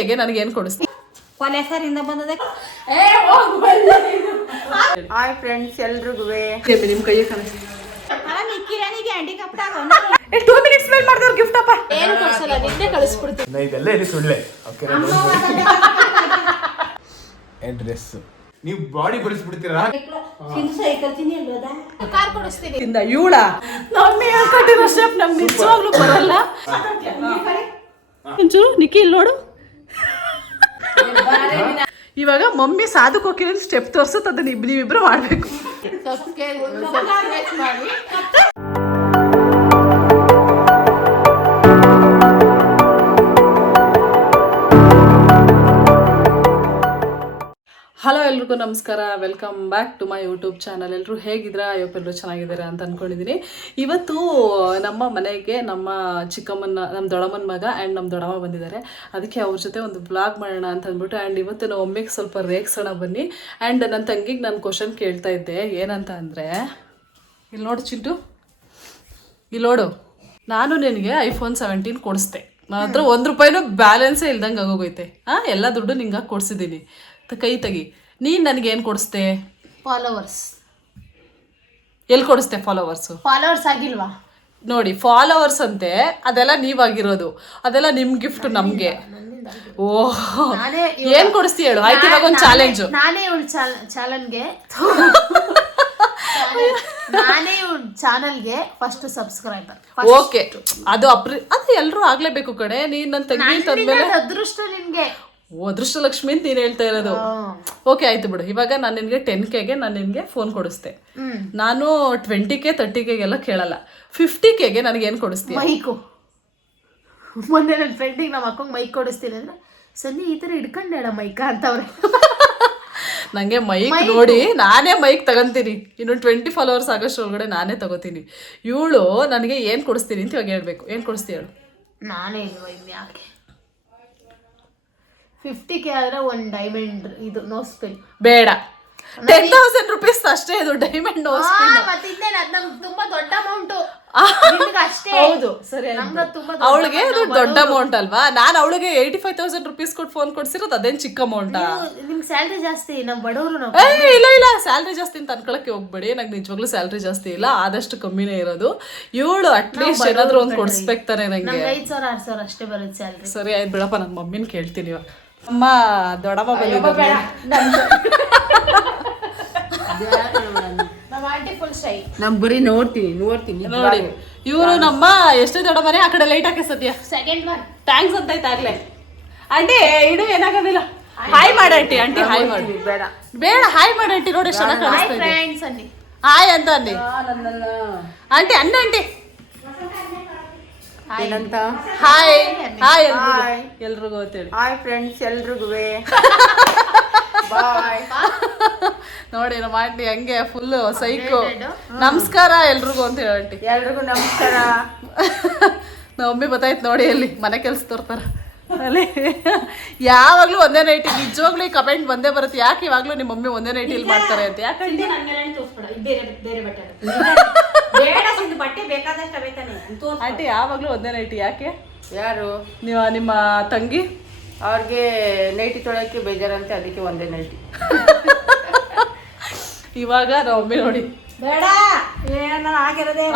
50Kಗೆ ನನಗೇನು ಕೊಡಿಸ್ತೀನಿ? ಕೊಲೆಸರಿಂದ ಬಂದದೆ. ಹಾಯ್ ಫ್ರೆಂಡ್ಸ್ ಎಲ್ರಿಗೂ ನಿಮ್ಮ ಕೈಗೆ ಕಾಣಿಸ್ತೀನಿ. ಕಿರಣಿಗೆ ಹ್ಯಾಂಡಿಕ್ಯಾಪ್ 2 ಮಿನಿಟ್ಸ್ ಮೇಲೆ ಮಾಡಿದವ್ರು ಗಿಫ್ಟ್ ಅಪ್ಪ. ಏನು ಕೊಡ್ಸಲ್ಲ, ನಿನ್ನೆ ಕಳಿಸ್ಬಿಡ್ತೀನಿ. ಇದೆಲ್ಲ ಇಲ್ಲಿ ಸುಳ್ಳೆ. ಡ್ರೆಸ್ ನೀವು ಬಾಡಿ ಬಳಸ್ಬಿಡ್ತೀರಾ? ಕಾರ್ ಕೊಡಿಸ್ತೀನಿ. ಇವಳ ನಮ್ಮಿ ಕಟ್ಟಿರೋ ಸ್ಟೆಪ್ ನಮ್ಗೆ ನಿಜವಾಗ್ಲೂ ಬರಲ್ಲ. ಒಂಚೂರು ನಿಖಿ ಇಲ್ಲಿ ನೋಡು. ಇವಾಗ ಮಮ್ಮಿ ಸಾಧಕ್ ಹೋಗಿರೋ ಸ್ಟೆಪ್ ತೋರ್ಸುತ್ತೆ, ಅದನ್ನ ನೀವಿಬ್ರು ಮಾಡ್ಬೇಕು. ಹಲೋ ಎಲ್ರಿಗೂ ನಮಸ್ಕಾರ, welcome back to my YouTube channel. ಎಲ್ಲರೂ ಹೇಗಿದ್ದೀರಾ? ಎಲ್ಲರೂ ಚೆನ್ನಾಗಿದ್ದೀರಾ ಅಂತ ಅಂದ್ಕೊಂಡಿದ್ದೀನಿ. ಇವತ್ತು ನಮ್ಮ ಮನೆಗೆ ನಮ್ಮ ಚಿಕ್ಕಮ್ಮನ, ನಮ್ಮ ದೊಡ್ಡಮ್ಮನ ಮಗ ಆ್ಯಂಡ್ ನಮ್ಮ ದೊಡ್ಡಮ್ಮ ಬಂದಿದ್ದಾರೆ. ಅದಕ್ಕೆ ಅವ್ರ ಜೊತೆ ಒಂದು ಬ್ಲಾಗ್ ಮಾಡೋಣ ಅಂತ ಅಂದ್ಬಿಟ್ಟು, ಆ್ಯಂಡ್ ಇವತ್ತು ನಾವು ಒಮ್ಮೆಗೆ ಸ್ವಲ್ಪ ರೇಗ್ಸೋಣ ಬನ್ನಿ. ಆ್ಯಂಡ್ ನನ್ನ ತಂಗಿಗೆ ನಾನು ಕ್ವಶನ್ ಕೇಳ್ತಾ ಇದ್ದೆ, ಏನಂತ ಅಂದರೆ, ಇಲ್ಲಿ ನೋಡು ಚಿಂಟು, ಇಲ್ಲಿ ನೋಡು, ನಾನು ನಿನಗೆ iPhone 17 ಕೊಡಿಸ್ದೆ. ನನ್ನ ಹತ್ರ ₹1 ಬ್ಯಾಲೆನ್ಸೇ ಇಲ್ದಂಗೆ ಆಗೋಗೈತೆ. ಎಲ್ಲ ದುಡ್ಡು ನಿಂಗೆ ಕೊಡಿಸಿದ್ದೀನಿ, ಕೈ ತೆಗಿ. ನೀನು ನನಗೇನು ಕೊಡಿಸ್ದೆ? ಫಾಲೋವರ್ಸ್. ಎಲ್ಲಿ ಕೊಡಿಸ್ದೆ ಫಾಲೋವರ್ಸು? ಫಾಲೋವರ್ಸ್ ಆಗಿಲ್ವಾ ನೋಡಿ, ಫಾಲೋವರ್ಸ್ ಅಂತೆ, ಅದೆಲ್ಲ ನೀವಾಗಿರೋದು, ಅದೆಲ್ಲ ನಿಮ್ಮ ಗಿಫ್ಟ್ ನಮಗೆ. ಓಹ್, ಏನು ಕೊಡಿಸ್ತಿ ಹೇಳು? ಆಯ್ತು, ಇವಾಗ ಒಂದು ಚಾಲೆಂಜು. ನಾನೇ ಇವಳು ಚಾನಲ್ಗೆ ಚಾನಲ್ಗೆ ಫಸ್ಟ್ ಸಬ್ಸ್ಕ್ರೈಬರ್. ಓಕೆ, ಅದು ಅದು ಎಲ್ಲರೂ ಆಗ್ಲೇಬೇಕು ಕಡೆ. ನೀನು ನನ್ನ ತಂಗಿ ತಂದ್ಮೇಲೆ ಅದೃಷ್ಟ ನಿನ್ಗೆ. ಅದೃಷ್ಟ ಲಕ್ಷ್ಮಿ ಅಂತ ನೀನು ಹೇಳ್ತಾ ಇರೋದು. ಓಕೆ ಆಯ್ತು ಬಿಡು. ಇವಾಗ ನಾನು ನಿನಗೆ 10Kಗೆ ನಾನು ನಿನಗೆ ಫೋನ್ ಕೊಡಿಸ್ದೆ. ನಾನು 20K 30Kಗೆಲ್ಲ ಕೇಳಲ್ಲ. 50Kಗೆ ನನಗೇನು ಕೊಡಿಸ್ತೀನಿ? ಮೈಕು. ಮೊನ್ನೆ ನನ್ನ ಫ್ರೆಂಡಿಗೆ ನಮ್ಮ ಅಕ್ಕಂಗೆ ಮೈಕ್ ಕೊಡಿಸ್ತೀನಿ ಅಂದ್ರೆ, ಸನ್ನಿ ಈ ಥರ ಹಿಡ್ಕೊಂಡೇಳ ಮೈಕ ಅಂತವ್ರೆ. ನನಗೆ ಮೈಕ್ ನೋಡಿ ನಾನೇ ಮೈಕ್ ತಗೊಂತೀನಿ. ಇನ್ನು 20 ಫಾಲೋವರ್ಸ್ ಆಗೋಷ್ಟು ಒಳಗಡೆ ನಾನೇ ತಗೋತೀನಿ. ಇವಳು ನನಗೆ ಏನು ಕೊಡಿಸ್ತೀನಿ ಅಂತ ಇವಾಗ ಹೇಳ್ಬೇಕು. ಏನು ಕೊಡಿಸ್ತೀಯ ಹೇಳು? ನಾನೇ ಇಲ್ವ ಇನ್ನು ಯಾಕೆ? 50K ಆದ್ರೆ ಒಂದು ಡೈಮಂಡ್ ಇದು ನೋ ಸ್ಪಿನ್ ಬೇಡ. 10,000 ರೂಪೀಸ್ ಅಷ್ಟೇ ಇದು ಡೈಮಂಡ್ ನೋ ಸ್ಪಿನ್. ಮತ್ತೆ ಇನ್ನೇನು, ಅದು ನಮ್ಗೆ ತುಂಬಾ ದೊಡ್ಡ ಅಮೌಂಟ್. ಅಷ್ಟೇ. ಹೌದು, ಸರಿ. ಅವಳಿಗೆ ಅದು ದೊಡ್ಡ ಅಮೌಂಟ್ ಅಲ್ವಾ? ನಾನು ಅವಳಿಗೆ 85,000 ರೂಪೀಸ್ ಕೊಟ್ಟು ಫೋನ್ ಕೊಡ್ಸಿರೋದು ಅದೇನು ಚಿಕ್ಕ ಅಮೌಂಟಾ? ನಿಮ್ಗೆ ಸ್ಯಾಲ್ರಿ ಜಾಸ್ತಿ, ನಮ್ಮ ಬಡವರು ನಾವು. ಇಲ್ಲ ಸ್ಯಾಲ್ರಿ ಜಾಸ್ತಿ ಅಂತ ಅನ್ಕೊಳಕ್ಕೆ ಹೋಗ್ಬೇಡಿ. ನಂಗೆ ನಿಜವಾಗ್ಲೂ ಸ್ಯಾಲ್ರಿ ಜಾಸ್ತಿ ಇಲ್ಲ, ಆದಷ್ಟು ಕಮ್ಮಿನೇ ಇರೋದು. ಇವಳು ಅಟ್ಲೀಸ್ಟ್ ಏನಾದ್ರು ಒಂದು ಕೊಡಿಸ್ಬೇಕು ತಾನೆ ನಂಗೆ. 5,000 6,000 ಅಷ್ಟೇ ಬರುತ್ತೆ ಸ್ಯಾಲ್ರಿ. ಸರಿ ಆಯ್ತು ಬಿಡಪ್ಪ, ನನ್ನ ಮಮ್ಮಿನ ಕೇಳ್ತೀನಿ ಇವಾಗ. ಅಮ್ಮ ದೊಡ್ಡಮ್ಮ ಬಂದಿದ್ದಾರೆ. ನಮ್ಮ ಆಂಟಿ ಫುಲ್ ಶೈ. ನಮ್ ಬರೀ ನೋಡ್ತೀನಿ ನೋಡಿ, ಇವರು ನಮ್ಮ ಎಷ್ಟೇ ದೊಡ್ಡ ಮನೆ. ಆ ಕಡೆ ಲೈಟ್ ಹಾಕಿ ಸದ್ಯ. ಸೆಕೆಂಡ್ ಒನ್ ಥ್ಯಾಂಕ್ಸ್ ಅಂತ ಆಯ್ತು ಆಗ್ಲೇ. ಆಂಟಿ ಇಡು, ಏನಾಗೋದಿಲ್ಲ. ಹಾಯ್ ಮಾಡ ಆಂಟಿ. ಆಂಟಿ ಹಾಯ್ ಮಾಡಿ. ಬೇಡ ಬೇಡ, ಹಾಯ್ ಮಾಡ ಆಂಟಿ. ನೋಡಿ ಎಷ್ಟು ಚೆನ್ನಾಗಿ ಕಾಣಿಸ್ತಾ ಇದೆ. ಫ್ರೆಂಡ್ಸ್ ಅನ್ನಿ. ಹಾಯ್ ಅಂತ ಅನ್ನಿ. ಆಂಟಿ ಅನ್ನ ಆಂಟಿ. ಏನಂತ? ಹಾಯ್ ಹಾಯ್ ಎಲ್ರಿಗೂ ಅಂತೇಳಿ. ಹಾಯ್ ಫ್ರೆಂಡ್ಸ್ ಎಲ್ರಿಗೂ ಬಾಯ್. ನೋಡಿ ನಮ್ಮ ಆಂಟಿ ಹಂಗೆ ಫುಲ್ ಸೈಕು. ನಮಸ್ಕಾರ ಎಲ್ರಿಗೂ ಅಂತ ಹೇಳಿ ಆಂಟಿ. ಎಲ್ರಿಗೂ ನಮಸ್ಕಾರ. ನಮ್ಮ ಮಮ್ಮಿ ಗೊತ್ತಾಯ್ತು ನೋಡಿ, ಅಲ್ಲಿ ಮನೆ ಕೆಲಸ ತೋರ್ತಾರ ಅಲ್ಲಿ. ಯಾವಾಗ್ಲೂ ಒಂದೇ ನೈಟಿ. ನಿಜವಾಗ್ಲೂ ಈ ಕಮೆಂಟ್ ಬಂದೇ ಬರುತ್ತೆ, ಯಾಕೆ ಇವಾಗ್ಲೂ ನಿಮ್ಮ ಮಮ್ಮಿ ಒಂದೇ ನೈಟಿಲಿ ಮಾಡ್ತಾರೆ ಅಂತ. ಯಾಕೆ ಆಂಟಿ ಯಾವಾಗ್ಲೂ ಒಂದೇ ನೈಟಿ ಯಾಕೆ? ಯಾರು? ನೀವು ನಿಮ್ಮ ತಂಗಿ ಅವ್ರಿಗೆ ನೈಟಿ ತೊಳಕ್ಕೆ ಬೇಜಾರಂತೆ, ಅದಕ್ಕೆ ಒಂದೇ ನೈಟಿ. ಇವಾಗ ನಮ್ಮ ಮಮ್ಮಿ ನೋಡಿ ಬೇಡ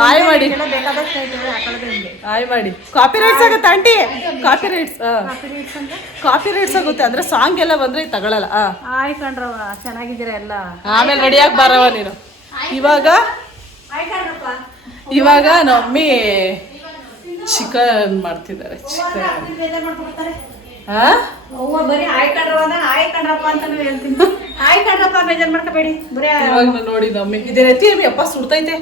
ಹಾಯ್ ಮಾಡಿ, ಹಾಯ್ ಮಾಡಿ. ಕಾಪಿ ರೈಟ್ಸ್ ಆಗುತ್ತೆ ಆಂಟಿ. ಕಾಪಿ ರೈಟ್ಸ್ ಆಗುತ್ತೆ ಅಂದ್ರೆ ಸಾಂಗ್ ಎಲ್ಲ ಬಂದ್ರೆ ತಗೊಳಲ್ಲ. ಹಾಯ್ ಕಣ್ರವ, ಚೆನ್ನಾಗಿದ್ದೀರಾ ಎಲ್ಲ? ಆಮೇಲೆ ರೆಡಿಯಾಗಿ ಬರವ ನೀನು. ಇವಾಗ ನಮ್ಮಿ ಚಿಕನ್ ಮಾಡ್ತಿದ್ದಾರೆ. ಬರೀ ಹಾಯ್ ಕಣ್ರವ ಹಾಯ್ ಕಣ್ರಪ್ಪ ಅಂತ ಹೇಳ್ತೀನಿ. ಹಾಯ್ ಕಣ್ರಪ್ಪ, ಬೇಜಾರ್ ಮಾಡ್ಕೋಬೇಡಿ. ಬರೀ ಇವಾಗ ನೋಡಿ ನಮ್ಮಿ ಇದೇನೈತಿ ಅಪ್ಪ ಸುಡ್ತೈತೆ.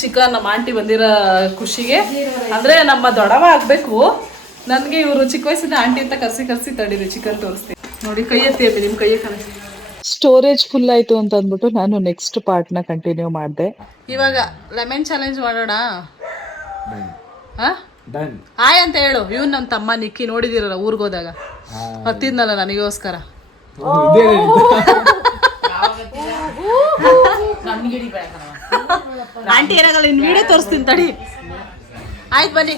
ಚಿಕನ್ ನಮ್ಮ ಆಂಟಿ ಬಂದಿರೋ ಖುಷಿಗೆ, ಅಂದ್ರೆ ನಮ್ಮ ದೊಡ್ಡವ ಆಗ್ಬೇಕು ನನಗೆ. ಇವರು ಚಿಕ್ಕ ವಯಸ್ಸಿನ ಆಂಟಿ ಅಂತ ಕರ್ಸಿ ತಡೀರಿ ಚಿಕನ್ ತೋರಿಸ್ತೀನಿ. ನೋಡಿ ಕೈ ಎತ್ತಿ ಅಮ್ಮಿ, ನಿಮ್ಮ ಕೈಯೇ ಕಾಣಿಸ್ತೀನಿ. ಸ್ಟೋರೇಜ್ ಫುಲ್ ಆಯ್ತು ಅಂತ ಅಂದ್ಬಿಟ್ಟು ನಾನು ನೆಕ್ಸ್ಟ್ ಪಾರ್ಟ್ನ ಕಂಟಿನ್ಯೂ ಮಾಡಿದೆ. ಇವಾಗ ಲೆಮನ್ ಚಾಲೆಂಜ್ ಮಾಡೋಣ. ಹಾಯ್ ಅಂತ ಹೇಳು. ಇವ್ನು ನಮ್ಮ ತಮ್ಮ ನಿಕ್ಕಿ, ನೋಡಿದಿರಲ್ಲ ಊರ್ಗೋದಾಗ ಹತ್ತಿದ್ನಲ್ಲ ನನಗೋಸ್ಕರ. ಆಂಟಿ ಏನಾಗಲ್ಲ, ಇನ್ನು ವಿಡಿಯೋ ತೋರಿಸ್ತೀನಿ ತಡಿ. ಆಯ್ತು ಬನ್ನಿ.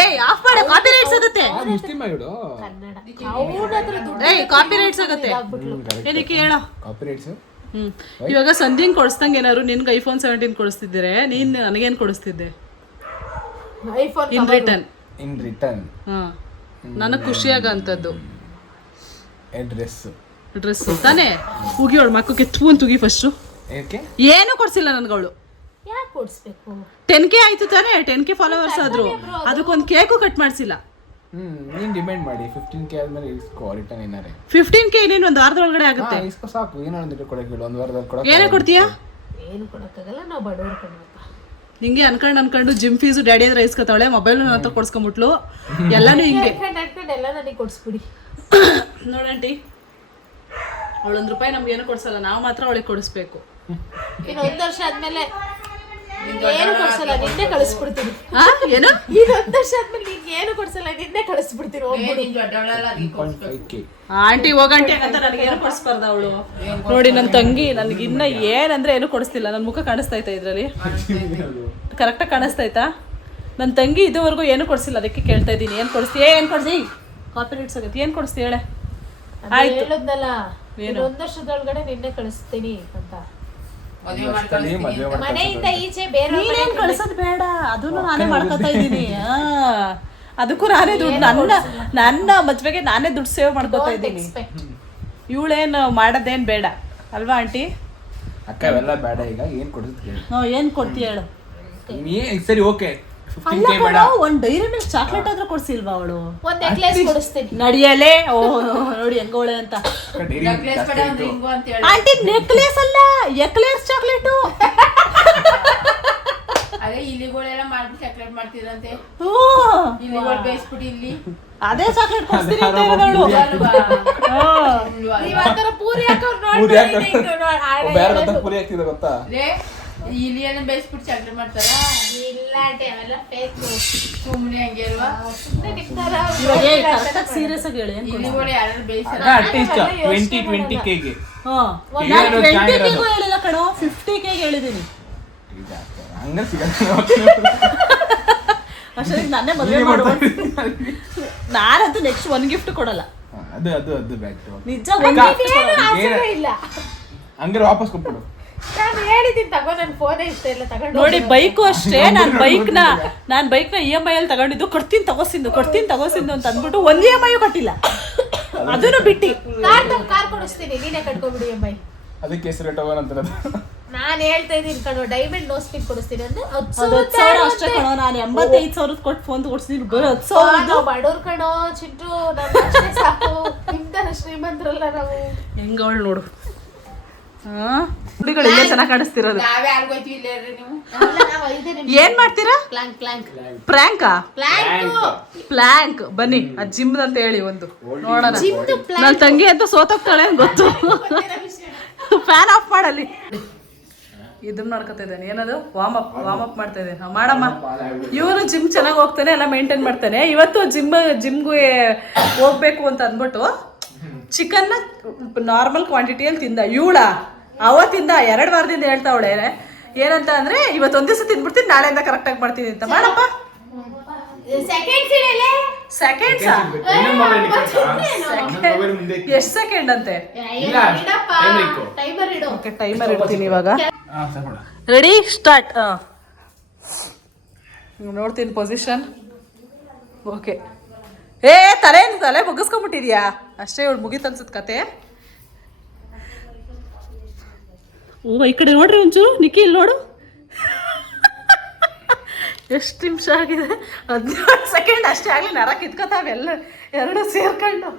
ಏಯ್ ಆಫ್ ಮಾಡು, ಕಾಪಿ ರೈಟ್ಸ್ ಆಗುತ್ತೆ. ಮುಸ್ಲಿಂ ಆಗಿಡು. ಕನ್ನಡ ಅವ್ರ ಹತ್ರ ದುಡ್ಡು ಏಯ್ ಕಾಪಿ ರೈಟ್ಸ್ ಆಗುತ್ತೆ. ಏನಕ್ಕೆ ಹೇಳೋ. ಕಾಪಿರೈಟ್ಸ್. ಇವಾಗ ಸಂಧಿಂಗ್ ಕೊಡಿಸ್ದಂಗೆ ಏನಾದ್ರು ನಿನ್ಗೆ ಐಫೋನ್ 17 ಕೊಡಿಸ್ತಿದ್ದೀರೆ, ನೀನ್ ನನಗೇನು ಕೊಡಿಸ್ತಿದ್ದೆ iPhone in return? In return ಹಾಂ, ನನಗೆ ಖುಷಿಯಾಗಂಥದ್ದು ಡ್ರೆಸ್ ತಾನೇ. ಉಗಿಯೋಳು ಮಕ್ಕಕ್ಕೆ ತುಗಿ ತುಗಿ ಫಸ್ಟು. ಏಕೆ ಏನೂ ಕೊಡ್ಸಿಲ್ಲ ನನಗವಳು. ಯಾಕೆ ಕೊಡಿಸ್ಬೇಕು? 10K ಆಯ್ತು ತಾನೇ, 10K ಫಾಲೋವರ್ಸ್ ಆದ್ರು, ಅದಕ್ಕೊಂದು ಕೇಕು ಕಟ್ ಮಾಡಿಸಿಲ್ಲ. ನೀನ್ ಡಿಮ್ಯಾಂಡ್ ಮಾಡಿ 15K ಆದ್ಮೇಲೆ ಇಸ್ಕೋ ರಿಟರ್ನ್ ಏನಾರೆ. 15K ಇನ್ನೇನು ಒಂದು ವಾರದೊಳಗಡೆ ಆಗುತ್ತೆ. ಇಸ್ಕೋ ಸಾಕು. ಏನೋ ಒಂದು ಕೊಡಕ್ಕೆ ಹೇಳು, ಒಂದು ವಾರದಲ್ಲಿ ಕೊಡಕ್ಕೆ. ಏನೇ ಕೊಡ್ತೀಯಾ? ಏನು ಕೊಡಕ್ಕಾಗಲ್ಲ, ನಾವು ಬಡವರು ಕಣಪ್ಪ. ಹಿಂಗೆ ಅನ್ಕೊಂಡು ಜಿಮ್ ಫೀಸು ಡ್ಯಾಡಿ ಹತ್ರ ಇಸ್ಕೊತಾವಳೆ, ಮೊಬೈಲ್ ನನ್ನ ಹತ್ರ ಕೊಡ್ಸ್ಕೊಂಬಿಟ್ಲು, ಎಲ್ಲಾನು ಹಿಂಗೆ ಅನ್ಕೊಂಡು ಎಲ್ಲ ನನಗೆ ಕೊಡಿಸ್ಬಿಡಿ. ನೋಡಂಟಿ, ಅವಳು ₹1 ನಮ್ಗೆ ಏನು ಕೊಡ್ಸಲ್ಲ, ನಾವು ಮಾತ್ರ ಅವಳಿಗೆ ಕೊಡಿಸ್ಬೇಕು. ಇನ್ನು 1 ವರ್ಷ ಆದ್ಮೇಲೆ ಏನು ಕೊಡ್ಸಲ್ಲ, ನಿನ್ನೆ ಕಳಿಸ್ಬಿಡ್ತೀನಿ. ಏನು? ಈಗ 1 ವರ್ಷ ಆದ್ಮೇಲೆ ನಿನ್ಗೆ ಏನು ಕೊಡ್ಸಲ್ಲ, ನಿನ್ನೆ ಕಳಿಸ್ಬಿಡ್ತೀನಿ. ಆಂಟಿ ಹೋಗಂಟಿ ಅಂತ ನನಗೆ ಏನು ಕೊಡಿಸ್ಬಾರ್ದ ಅವಳು. ನೋಡಿ ನನ್ನ ತಂಗಿ ನನಗೆ ಇನ್ನ ಏನಂದ್ರೆ ಏನು ಕೊಡಿಸ್ತಿಲ್ಲ. ನನ್ನ ಮುಖ ಕಾಣಿಸ್ತೈತಾ ಇದ್ರಲ್ಲಿ? ಕರೆಕ್ಟಾಗಿ ಕಾಣಿಸ್ತೈತಾ? ನನ್ನ ತಂಗಿ ಇದುವರೆಗೂ ಏನು ಕೊಡಿಸಿಲ್ಲ, ಅದಕ್ಕೆ ಕೇಳ್ತಾ ಇದ್ದೀನಿ. ಏನು ಕೊಡಿಸ್ತೀಯ? ಏನು ಕೊಡಿಸಿ? ಕಾಪಿ ರೈಟ್ಸ್ ಆಗತ್ತೆ. ಏನು ಕೊಡಿಸ್ತೀಯ ಹೇಳೆ? ಆಯ್ತು ಹೇಳದ್ನಲ್ಲ, 1 ವರ್ಷದೊಳಗಡೆ ನಿನ್ನೆ ಕಳಿಸ್ತೀನಿ ಅಂತ. ಮನೆಯಿಂದ ಈಚೆ ಬೇರೆ ನೀನೇನ್ ಕಳ್ಸೋದ್ ಬೇಡ, ಅದನ್ನು ನಾನೇ ಮಾಡ್ಕೊತಾ ಇದ್ದೀನಿ. ಅದಕ್ಕೂ ನಾನೇ ದುಡ್ಡು, ನನ್ನ ಮದ್ವೆಗೆ ನಾನೇ ದುಡ್ಡು ಸೇವ್ ಮಾಡ್ಕೊತಾ ಇದ್ದೀನಿ. ಇವಳೇನು ಮಾಡೋದೇನ್ ಬೇಡ ಅಲ್ವಾ ಆಂಟಿ? ಅಕ್ಕ ಇವೆಲ್ಲ ಬೇಡ. ಈಗ ಏನ್ ಕೊಡಿಸ್ತೀವಿ? ಏನ್ ಕೊಡ್ತೀಯ ಹೇಳು? ಸರಿ ಓಕೆ, 15K ಬೇಡ. ಒಂದ್ ಡೈರಿ ಮಿಲ್ಕ್ ಚಾಕ್ಲೇಟ್ ಆದ್ರೂ ಕೊಡ್ಸಿಲ್ವಾ ಅವಳು? ಒಂದ್ ನೆಕ್ಲೆಸ್ ಕೊಡಿಸ್ತೀನಿ. ನಡಿಯಲೇ. ಓ ನೋಡಿ ಹೆಂಗೋಳೆ ಅಂತ. ಆಂಟಿ ನೆಕ್ಲೆಸ್ ಅಲ್ಲ, ಎಕ್ಲೇರ್ಸ್ ಚಾಕ್ಲೇಟು. ಅದೇ ಇಲಿಗಳೆಲ್ಲ ಮಾಡ್ಬಿಟ್ಟು ಚಾಕ್ಲೇಟ್ ಮಾಡ್ತಿದ್ರಂತೆ. ಹ್ಮ್, ಇಲಿಗಳು ಬೇಯಿಸ್ಬಿಟ್ಟು ಇಲ್ಲಿ ಅದೇ ಚಾಕ್ಲೇಟ್ ಕೊಡ್ಸ್ತೀನಿ ಅಂತ ಹೇಳಿದವಳು. ನೀವ್ ಆ ಥರ ಪೂರಿ ಹಾಕೋರ್ ಪುರಿ ಆಗ್ತಿದೆ ಗೊತ್ತಾ? ಇಲಿಯನ್ನ ಬೇಯಿಸ್ಬಿಟ್ಟು ಚಾಕ್ಲೇಟ್ ಮಾಡ್ತಾರ? ಇಲ್ಲ ಆಂಟಿ, ಅವೆಲ್ಲ ಫೇಕ್. ಸುಮ್ಮನೆ ಹಂಗೆ ಅಲ್ವಾ? ಸೀರಿಯಸ್ ಆಗಿ ಹೇಳಿ. ಇಲಿಗಳು ಯಾರು ಬೇಯಿಸಲ್ಲ. ಅಟ್ಲೀಸ್ಟ್ 20K ಗೆ. ನಾನು 20K ಹೇಳಿಲ್ಲ ಕಣೋ, 50K ಹೇಳಿದೀನಿ. ಹಂಗ ಸಿಗಲ್ಲ ಅಷ್ಟೇ. ನನ್ನೇ ಮದುವೆ ಮಾಡುವ. ನಾನಂತೂ ನೆಕ್ಸ್ಟ್ 1 ಗಿಫ್ಟ್ ಕೊಡಲ್ಲ. ಅದು ಅದು ಅದು ಬ್ಯಾಗ್ ನಿಜ 1 ಗಿಫ್ಟ್ ಇಲ್ಲ. ಹಂಗಾರೆ ವಾಪಸ್ ಕೊಟ್ಬಿಡು. ನಾನು ಹೇಳಿದ್ದೀನಿ ತಗೋ, ನನ್ನ ಫೋನೇ ಇಷ್ಟ ಇಲ್ಲ ತಗೊಂಡು. ನೋಡಿ ಬೈಕು ಅಷ್ಟೇ. ನಾನು ಬೈಕ್ನ EMI ಅಲ್ಲಿ ತಗೊಂಡಿದ್ದು, ಕೊಡ್ತೀನಿ ತಗೋಸಿದ್ದು ಅಂತ ಅಂದ್ಬಿಟ್ಟು 1 EMI ಕಟ್ಟಿಲ್ಲ. ಅದನ್ನು ಬಿಟ್ಟು ಕಾರ್ ಕೊಡಿಸ್ತೀನಿ, ನೀನೇ ಕಟ್ಕೊಬಿಡಿ EMI. ಅದಕ್ಕೆ ಹೆಸರು ಇಟ್ಟವನಂತ ನಾನು ಹೇಳ್ತಾ ಇದ್ದೀನಿ ಕಣೋ, ಡೈಮಂಡ್ ನೋ ಸ್ಪಿನ್ ಕೊಡಿಸ್ತೀನಿ ಅಂದ್ರೆ 10,000 ಅಷ್ಟೇ ಕಣೋ. ನಾನು 85,000 ಕೊಟ್ಟು ಫೋನ್ ತಗೊಡ್ಸಿದ್ದೀನಿ, ಬರೋ 10,000. ಬಡವ್ರು ಕಣೋ ಚಿಂಟು, ನಮ್ಮ ಅಷ್ಟೇ ಸಾಕು. ನಿಮ್ತರ ಶ್ರೀಮಂತರಲ್ಲ ನಾವು. ಹೆಂಗವಳು ನೋಡು. ಹುಡುಗಳು ಇಲ್ಲೇ ಚೆನ್ನಾಗಿ ಕಾಣಿಸ್ತಿರೋದು. ನಾವೇ ಆಗೋಯ್ತೀವಿ ಇಲ್ಲೇ ಇರ್ರಿ ನೀವು. ಏನ್ ಮಾಡ್ತೀರಾ? ಪ್ರ್ಯಾಂಕಾ? ಪ್ಲ್ಯಾಂಕ್ ಬನ್ನಿ. ಅದು ಜಿಮ್ ಅಂತ ಹೇಳಿ ಒಂದು ನೋಡೋಣ. ನನ್ನ ತಂಗಿ ಅಂತ ಸೋತೋಗ್ತಾಳೆ ಅಂತ ಗೊತ್ತು. ಫ್ಯಾನ್ ಆಫ್ ಮಾಡಲ್ಲಿ. ಇದನ್ನ ನೋಡ್ಕೊತಾ ಇದ್ದಾನೆ. ಏನದು? ವಾರ್ಮ್ ಅಪ್ ಮಾಡ್ತಾ ಇದ್ದೇನೆ. ಮಾಡಮ್ಮ. ಇವನು ಜಿಮ್ ಚೆನ್ನಾಗಿ ಹೋಗ್ತಾನೆ, ಎಲ್ಲ ಮೇಂಟೈನ್ ಮಾಡ್ತಾನೆ. ಇವತ್ತು ಜಿಮ್ಗೆ ಹೋಗ್ಬೇಕು ಅಂತ ಅಂದ್ಬಿಟ್ಟು ಚಿಕನ್ನ ನಾರ್ಮಲ್ ಕ್ವಾಂಟಿಟಿಯಲ್ಲಿ ತಿಂದ. ಅವತ್ತಿಂದ 2 ವಾರದಿಂದ ಹೇಳ್ತಾವಳೆ ಏನಂತ ಅಂದ್ರೆ, ಇವತ್ತು 1 ದಿವಸ ತಿಂದ್ಬಿಡ್ತೀನಿ, ನಾಳೆಯಿಂದ ಕರೆಕ್ಟಾಗಿ ಮಾಡ್ತೀನಿ ಅಂತ. ಮಾಡಪ್ಪ. ಸೆಕೆಂಡ್ಸ್ ಎಷ್ಟು ಸೆಕೆಂಡ್ ಅಂತೆ? ಟೈಮರ್ ಇಡ್ತೀನಿ ಇವಾಗ. Ready start. ನೋಡ್ತೀನಿ ಪೊಸಿಷನ್. ಓಕೆ. ತಲೆ ಮುಗಿಸ್ಕೊಂಡ್ಬಿಟ್ಟಿದ್ಯಾ? ಅಷ್ಟೇ, ಇವಳು ಮುಗೀತು ಅನ್ಸುತ್ತೆ ಕತೆ. ಈ ಕಡೆ ನೋಡ್ರಿ ಒಂಚೂರು. ನಿಖಿಲ್ ನೋಡು ಎಷ್ಟು ನಿಮಿಷ ಆಗಿದೆ. 17 ಸೆಕೆಂಡ್ ಅಷ್ಟೇ ಆಗಲಿ. ನರ ಕಿತ್ಕೋತಾವೆ ಎರಡು ಸೇರ್ಕೊಂಡು.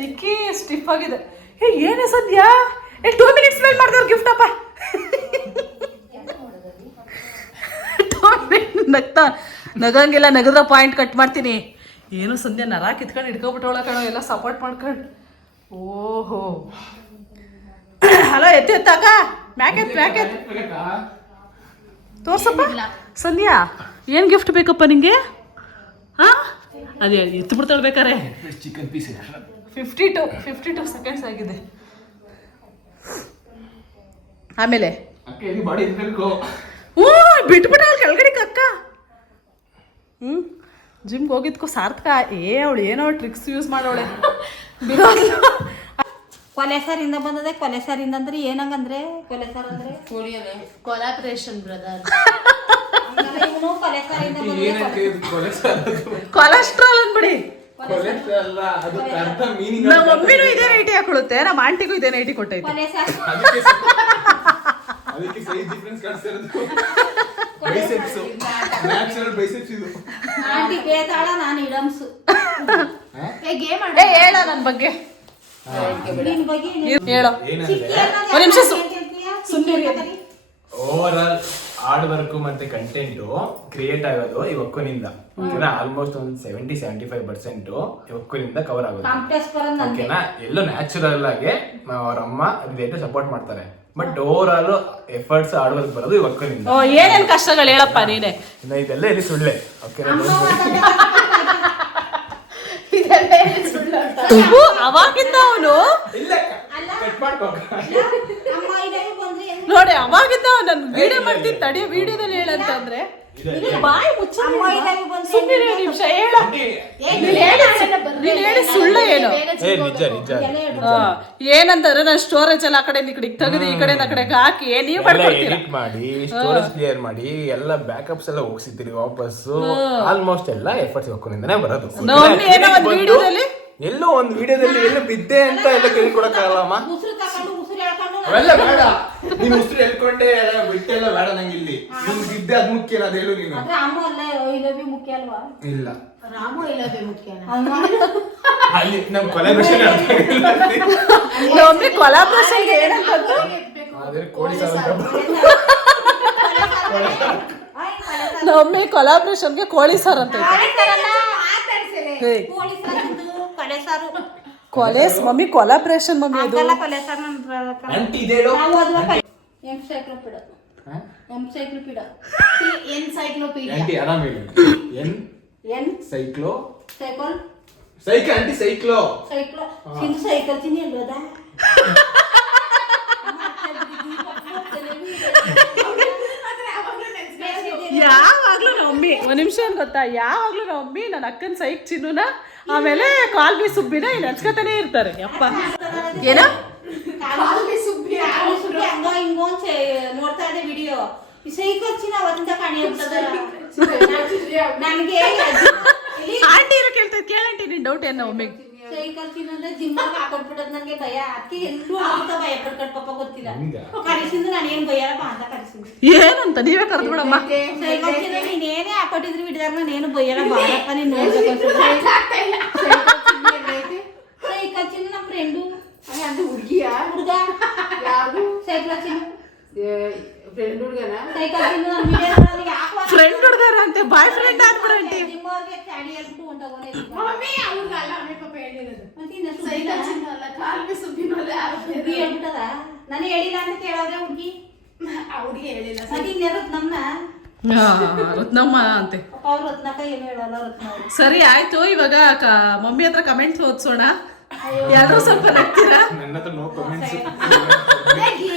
ನಿಕ್ಕಿ ಸ್ಟಿಫ್ ಆಗಿದೆ. ಏನೇ ಸದ್ಯಾ 2 ಮಿನಿಟ್ಸ್ ಮೇಲೆ ಮಾಡಿದವ್ರು ಗಿಫ್ಟ್ ಅಪ್ಪ. 2 ಮಿನಿಟ್ ನಗಂಗಿಲ್ಲ, ನಗದ ಪಾಯಿಂಟ್ ಕಟ್ ಮಾಡ್ತೀನಿ. ಏನು ಸಂಧ್ಯಾ ನರ ಕಿತ್ಕೊಂಡು ಹಿಡ್ಕೊಬಿಟ್ಟವಳ ಕಣೋ, ಎಲ್ಲ ಸಪೋರ್ಟ್ ಮಾಡ್ಕೊಂಡು. ಓಹೋ, ಹಲೋ ಎತ್ತಾಕ ಮ್ಯಾಕೆ ತೋರ್ಸಪ್ಪ. ಸಂಧ್ಯಾ ಏನು ಗಿಫ್ಟ್ ಬೇಕಪ್ಪ ನಿಂಗೆ? ಹಾಂ, ಅದೇ ಎತ್ತು ಬಿಡ್ತಾಳೆ ಬೇಕಾರೆ. ಚಿಕನ್ ಪೀಸ್ 52 ಸೆಕೆಂಡ್ಸ್ ಆಗಿದೆ. ಆಮೇಲೆ ಬಿಟ್ಬಿಟ್ಟ ಕೆಳಗಡೆ ಅಕ್ಕ. ಜಿಮ್ಗೆ ಹೋಗಿದ್ಕೋ ಸಾರ್ಥಕ. ಅವಳು ಏನೋ ಟ್ರಿಕ್ಸ್ ಯೂಸ್ ಮಾಡೋಳೆ. ಕೊಲೆಸರಿಂದ ಬಂದದೆ. ಕೊಲೆಸರಿಂದ ಅಂದ್ರೆ ಏನಂಗಂದ್ರೆ ಕೊಲೆಸರ್ ಅಂದ್ರೆ ಕೊಲಾಬ್ರೇಷನ್ ಬ್ರದರ್. ಇವನು ಕೊಲೆಸರಿಂದ ಬಂದದೆ. ಕೊಲೆಸ್ಟ್ರಾಲ್ ಅಂದ್ಬಿಡಿ. ಅದು ಅರ್ಥ ಮೀನಿಂಗ್. ನಮ್ಮ ಮಮ್ಮಿನೂ ಇದೇ ನೈಟಿ ಹಾಕೊಳುತ್ತೆ, ನಮ್ಮ ಆಂಟಿಗೂ ಇದೇ ನೈಟಿ ಕೊಟ್ಟೈತೆ. ಕೊಲೆಸರ್ ಅದಕ್ಕೆ ಸೈಜ್ ಡಿಫರೆನ್ಸ್ ಕಾಣಿಸ್ತಾ ಇರೋದು. ಬೈಸೆಪ್ಸ್, ನ್ಯಾಚುರಲ್ ಬೈಸೆಪ್ಸ್ ಇದು. ಆಂಟಿ ಬೇತಾಳ, ನಾನು ಇಡಮ್ಸು. ಗೇಮ್ ಏ ಹೇಳ ನನ್ನ ಬಗ್ಗೆ ನಿನ್ ಬಗ್ಗೆ ಹೇಳೋ. ಏನಂದ್ರೆ ಒಂದ್ ನಿಮಿಷ ಸುಮ್ಮನೆ. ಓವರ್ ಆಲ್ ಹಾರ್ಡ್ ವರ್ಕ್ ಮತ್ತೆ ಕಂಟೆಂಟ್ ಕ್ರಿಯೇಟ್ ಆಗೋದು ಈ ಒಕ್ಕನಿಂದ. ಓಕೆನಾ, ಆಲ್ಮೋಸ್ಟ್ ಒಂದು 70-75% ಈ ಒಕ್ಕನಿಂದ ಕವರ್ ಆಗೋದು. ಕಾಂಪ್ಲೆಕ್ಸ್ ಬರೋದು ಓಕೆನಾ, ಎಲ್ಲೋ ನ್ಯಾಚುರಲ್ ಆಗಿ ಅವ್ರ ಅಮ್ಮ ರಿಲೇಟಿವ್ ಸಪೋರ್ಟ್ ಮಾಡ್ತಾರೆ. But over all efforts hard work ಬರೋದು ಈ ಒಕ್ಕನಿಂದ. ಏನೇನ್ ಕಷ್ಟಗಳು ಹೇಳಪ್ಪ ನೀನೆ. ಇನ್ನ ಇದೆಲ್ಲ ಇಲ್ಲಿ ಸುಳ್ಳೆ. ಓಕೆನಾ, ಅವಾಗಿಂದ ಅವನು ಇಲ್ಲ ಕಟ್ ಮಾಡ್ಕೋ. ಅಮ್ಮ ಇದಾಗಿ ಬಂದ್ರೆ ನೋಡಿ, ಅವಾಗಿಂದ ನನ್ ವಿಡಿಯೋ ಮಾಡ್ತೀನಿ ತಡಿಯೋ ವಿಡಿಯೋದಲ್ಲಿ ಹೇಳಂತಂದ್ರೆ ಬಾಯಿ ಮುಚ್ಚ. ಅಮ್ಮ ಇದಾಗಿ ಬಂದ್ರೆ ಸುಮ್ಮನೆ ನಿಮಿಷ ಹೇಳ. ನೀನ್ ಹೇಳಿ ಸುಳ್ಳ ಏನು ನಿಜ ನಿಜ ಏನಂತಂದ್ರೆ ನಾನು ಸ್ಟೋರೇಜ್ ಎಲ್ಲ ಆ ಕಡೆ ಈ ಕಡೆಗೆ ತೆಗೆದು ಈ ಕಡೆ ಆ ಕಡೆಗೆ ಹಾಕಿ ನೀವು ಮಾಡ್ಕೊಡ್ತೀರಾ. ಎಡಿಟ್ ಮಾಡಿ ಸ್ಟೋರೇಜ್ ಕ್ಲಿಯರ್ ಮಾಡಿ ಎಲ್ಲ ಬ್ಯಾಕಪ್ಸ್ ಎಲ್ಲ ಹೋಗ್ಸಿದ್ದೀರಿ ವಾಪಸ್ಸು. ಆಲ್ಮೋಸ್ಟ್ ಎಲ್ಲ ಎಫರ್ಟ್ಸ್ ಒಕ್ಕನಿಂದನೇ ಬರೋದು. ನಮ್ಮಿ ಏನೋ ಒಂದು ವಿಡಿಯೋದಲ್ಲಿ ಎಲ್ಲೋ ಒಂದು ವಿಡಿಯೋದಲ್ಲಿ ಎಲ್ಲ ಬಿದ್ದೆ ಅಂತ ಎಲ್ಲ ಕೇಳ್ಕೊಡಕ್ಕಾಗಲ್ಲಮ್ಮ. ಉಸಿರು ತಕೊಂಡು ಉಸಿರು ಹೇಳ್ಕೊಂಡು ಅವೆಲ್ಲ ಬೇಡ. ನೀನು ಉಸಿರು ಹೇಳ್ಕೊಂಡೆ ಬಿಟ್ಟೆಲ್ಲ ಬೇಡ ನಂಗೆ. ಇಲ್ಲಿ ನೀನು ಬಿದ್ದೆ ಅದ್ ಮುಖ್ಯ ಅದ ಹೇಳು ನೀನು. ಅಂದ್ರೆ ಅಮ್ಮ ಅಲ್ಲ ಇಲ್ಲವೇ ಮುಖ್ಯ ಅಲ್ವಾ? ಇಲ್ಲ, ರಾಮು ಇಲ್ಲವೇ ಮುಖ್ಯನ. ಅಲ್ಲಿ ನಮ್ ಕೊಲಾಬ್ರೇಷನ್ ನಮ್ಮಿ ಕೊಲಾಬ್ರೇಷನ್ ಏನಂತ ಅದೇ ಕೋಳಿ ಸಾರು. ನಮ್ಮಿ ಕೊಲಾಬ್ರೇಷನ್ಗೆ ಕೋಳಿ ಸಾರ್ ಅಂತ ಕೊಲೆಸಾರು ಮಮ್ಮಿ ಕೊಲಾಬ್ರೇಷನ್ ಮಮ್ಮಿ ಅದು. ಕೊಲೆಸಾರು ಆಂಟಿ ಇದೆ ಹೇಳು. ಎಂಸೈಕ್ಲೋಪೀಡಿಯಾ ಎನ್ಸೈಕ್ಲೋಪೀಡಿಯಾ. ಆಂಟಿ ಆರಾಮ ಹೇಳು. ಎನ್ ಸೈಕ್ಲೋ ಸೈಕಲ್ ಸೈಕಲ್ ಆಂಟಿ ಸೈಕ್ಲೋ ಸೈಕ್ಲೋ ಚಿನ್ನ ಸೈಕಲ್ ಚಿನ್ನ ಎಲ್ಲೋದ ಯಾವಾಗ್ಲೂ ನಮ್ಮಿ ಒಂದ್ ನಿಮಿಷ ಏನ್ ಗೊತ್ತಾ, ಯಾವಾಗ್ಲೂ ನಮ್ಮಿ ನನ್ನ ಅಕ್ಕನ ಸೈಕ್ ಚಿನ್ನುನ ಆಮೇಲೆ ಕಾಲ್ಬಿ ಸುಬ್ಬಿನ ಇಲ್ಲಿ ಹಚ್ಕೊತಾನೆ ಇರ್ತಾರೆ. ಯಪ್ಪ ಏನ ಹಂಗ ಹಿಂಗೋ ನೋಡ್ತಾ ಇದ್ದೆ ವಿಡಿಯೋ. ಸೈಕಲ್ ಚಿನ್ನ ಅವತ್ತಿಂದ ಕಾಣಿಸ್ತದ ನನಗೆ. ಆಂಟಿ ಏನೋ ಕೇಳ್ತೈತೆ, ಕೇಳಂಟಿ ನಿನ್ ಡೌಟ್ ಏನ ಒಮ್ಮೆಗೆ. ಸೈಕಲ್ ಚಿನ್ನ ಅಂದ್ರೆ ಜಿಮ್ಮಾಗ ಹಾಕೊಂಡ್ಬಿಟ್ಟದ್ ನನಗೆ ಭಯ. ಅದಕ್ಕೆ ಎಲ್ಲೂ ಅಂತ ಭಯ ಪಡ್ಕೊಂಡ್ ಪಾಪ ಗೊತ್ತಿಲ್ಲ. ಕರೆಸಿಂದ ನಾನೇನ್ ಭಯಪ್ಪ ಅಂತ ಕರೆಸಿಂದ ಏನಂತ ನೀವೇ ಕರ್ದು ಬಿಡಮ್ಮ. ಸೈಕಲ್ ಚಿನ್ನ ನೀನೇನೇ ಹಾಕೊಂಡಿದ್ರು ಬಿಡಿದಾರ ನಾನೇನು ಭಯಲ್ಲ ಬಾರಪ್ಪ ನೀನ್ ನೋಡ್ಬೇಕು. ಸೈಕಲ್ ಚಿನ್ನ ನಮ್ಮ ಫ್ರೆಂಡು ಹುಡುಗಿಯ ಹುಡುಗ ಯಾರು ಸೈಕಲ್ ಚಿನ್ನ ಫ್ರೆಂಡ್ ಹುಡುಗನ. ಸೈಕಲ್ ಚಿನ್ನ ನಮ್ಮ ವಿಡಿಯೋ ಯಾಕೆ ಫ್ರೆಂಡ್ ಹುಡುಗರ ಅಂತೆ ಬಾಯ್ ಫ್ರೆಂಡ್ ಆಗ್ಬಿಡಂಟಿ. ಜಿಮ್ಮಾಗೆ ಚಾಡಿ ಹೇಳ್ಬಿಟ್ಟು ಹೊಂಟೋಗೋನೆ. ಮಮ್ಮಿ ಅವ್ರಿಗಲ್ಲ ಅಮ್ಮಿ ಪಾಪ ಹೇಳಿರೋದು. ಮತ್ತೆ ಇನ್ನ ಸೈಕಲ್ ಚಿನ್ನ ಅಲ್ಲ, ಕಾಲ್ಗೆ ಸುಬ್ಬಿನಲ್ಲ. ಹುಡುಗಿ ಹೇಳ್ಬಿಟ್ಟದ. ನಾನು ಹೇಳಿಲ್ಲ ಅಂತ ಕೇಳೋದ್ರೆ ಹುಡುಗಿ ಆ ಹುಡುಗಿ ಹೇಳಿಲ್ಲ. ಮತ್ತೆ ಇನ್ಯಾರು ನಮ್ನ ರತ್ನಮ್ಮ ಅಂತೆ. ಪಾಪ ಅವ್ರು ರತ್ನಕ ಏನು ಹೇಳಲ್ಲ. ರತ್ನ ಅವ್ರು ಸರಿ ಆಯ್ತು, ಇವಾಗ ಮಮ್ಮಿ ಹತ್ರ ಕಮೆಂಟ್ಸ್ ಓದ್ಸೋಣ. ಯಾರು ಸ್ವಲ್ಪ ನಗ್ತೀರಾ? ನನ್ನ ಹತ್ರ ನೋ ಕಮೆಂಟ್ಸ್.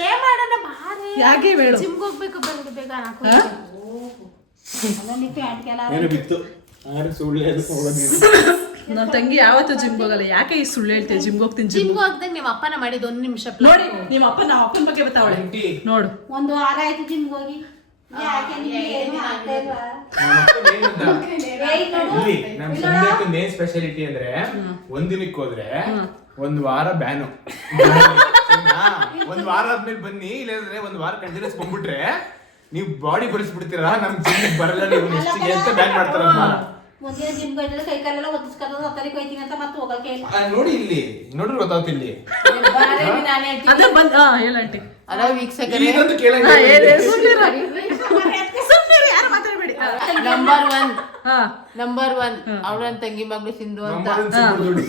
ಏನ್ ಮಾಡೋಣ ಬಾರೆ. ಯಾಕೆ ಹೇಳು. ಜಿಮ್ಗೆ ಹೋಗ್ಬೇಕು ಬೇಗ ಬೇಗ ನಾಕು. ಅದನ್ನ ಪ್ಯಾಂಟ್ಗೆಲ್ಲ ಏನು ಬಿತ್ತು ಆದ್ರೆ ಸುಳ್ಳು ಹೇಳಿ ಹೋಗೋದು. ನನ್ನ ತಂಗಿ ಯಾವತ್ತೂ ಜಿಮ್ಗೆ ಹೋಗಲ್ಲ. ಯಾಕೆ ಈ ಸುಳ್ಳು ಹೇಳ್ತೀವಿ? ಜಿಮ್ಗೆ ಹೋಗ್ತೀನಿ. ಜಿಮ್ಗೆ ಹೋಗ್ದಾಗ ನಿಮ್ಮ ಅಪ್ಪನ ಮಾಡಿದ 1 ನಿಮಿಷ ನೋಡಿ ನಿಮ್ಮ ಅಪ್ಪ ನಮ್ಮ ಅಪ್ಪನ ಬಗ್ಗೆ ಬರ್ತಾವಳೆ ಆಂಟಿ ನೋಡು. ಒಂದು ವಾರ ಆಯ್ತು ಜಿಮ್ಗೆ ಹೋಗಿ. ಯಾಕೆ ನಿಮ್ಗೆ ಏನು ಆಗ್ತಾ ಇಲ್ವಾ? ಏಯ್ ನೋಡು. ಇಲ್ಲಿ ನಮ್ ಸಂಜೆ ಏನ್ ಸ್ಪೆಷಾಲಿಟಿ ಅಂದ್ರೆ ಒಂದಿನಕ್ಕೆ ಹೋದ್ರೆ ಒಂದ್ ವಾರ ಬ್ಯಾನು. ಒಂದ್ ವಾರ ಆದ್ಮೇಲೆ ಬನ್ನಿ, ಇಲ್ಲಾಂದ್ರೆ ಒಂದ್ ವಾರ ಕಂಟಿನ್ಯೂಸ್ ಬಂದ್ಬಿಟ್ರೆ ನೀವು ಬಾಡಿ ಬಳಸ್ಬಿಡ್ತೀರಾ, ನಮ್ ಜಿಮ್ ಬರಲ್ಲ ನೀವು ನೆಕ್ಸ್ಟ್ ಅಂತ ಬ್ಯಾನ್ ಮಾಡ್ತಾರಮ್ಮ. ಮುಂದಿನ ಜಿಮ್ಗೆ ಹೋದ್ರೆ ಸೈಕಲ್ ಎಲ್ಲ ಒತ್ತಿಸ್ಕೊಂಡು ಹತ್ತರಿಗೆ ಹೋಯ್ತೀನಿ ಅಂತ ಮತ್ತೆ ಹೋಗಕ್ಕೆ ಇಲ್ಲ. ನೋಡಿ ಇಲ್ಲಿ ನೋಡ್ರಿ ಗೊತ್ತಾಗ್ತಿ ಇಲ್ಲಿ ಅದೇ ಬಂದ್ ಹೇಳಂಟಿ ಹಲೋ ವೀಕ್ಷಕರೇ, ಇದಂತೂ ಕೇಳಂಗಿಲ್ಲ. ಯಾರು ಮಾತಾಡಬೇಡಿ. ನಂಬರ್ ಒನ್ ಅವಳು ನನ್ನ ತಂಗಿ ಮಗಳು ಸಿಂಧು ಅಂತ,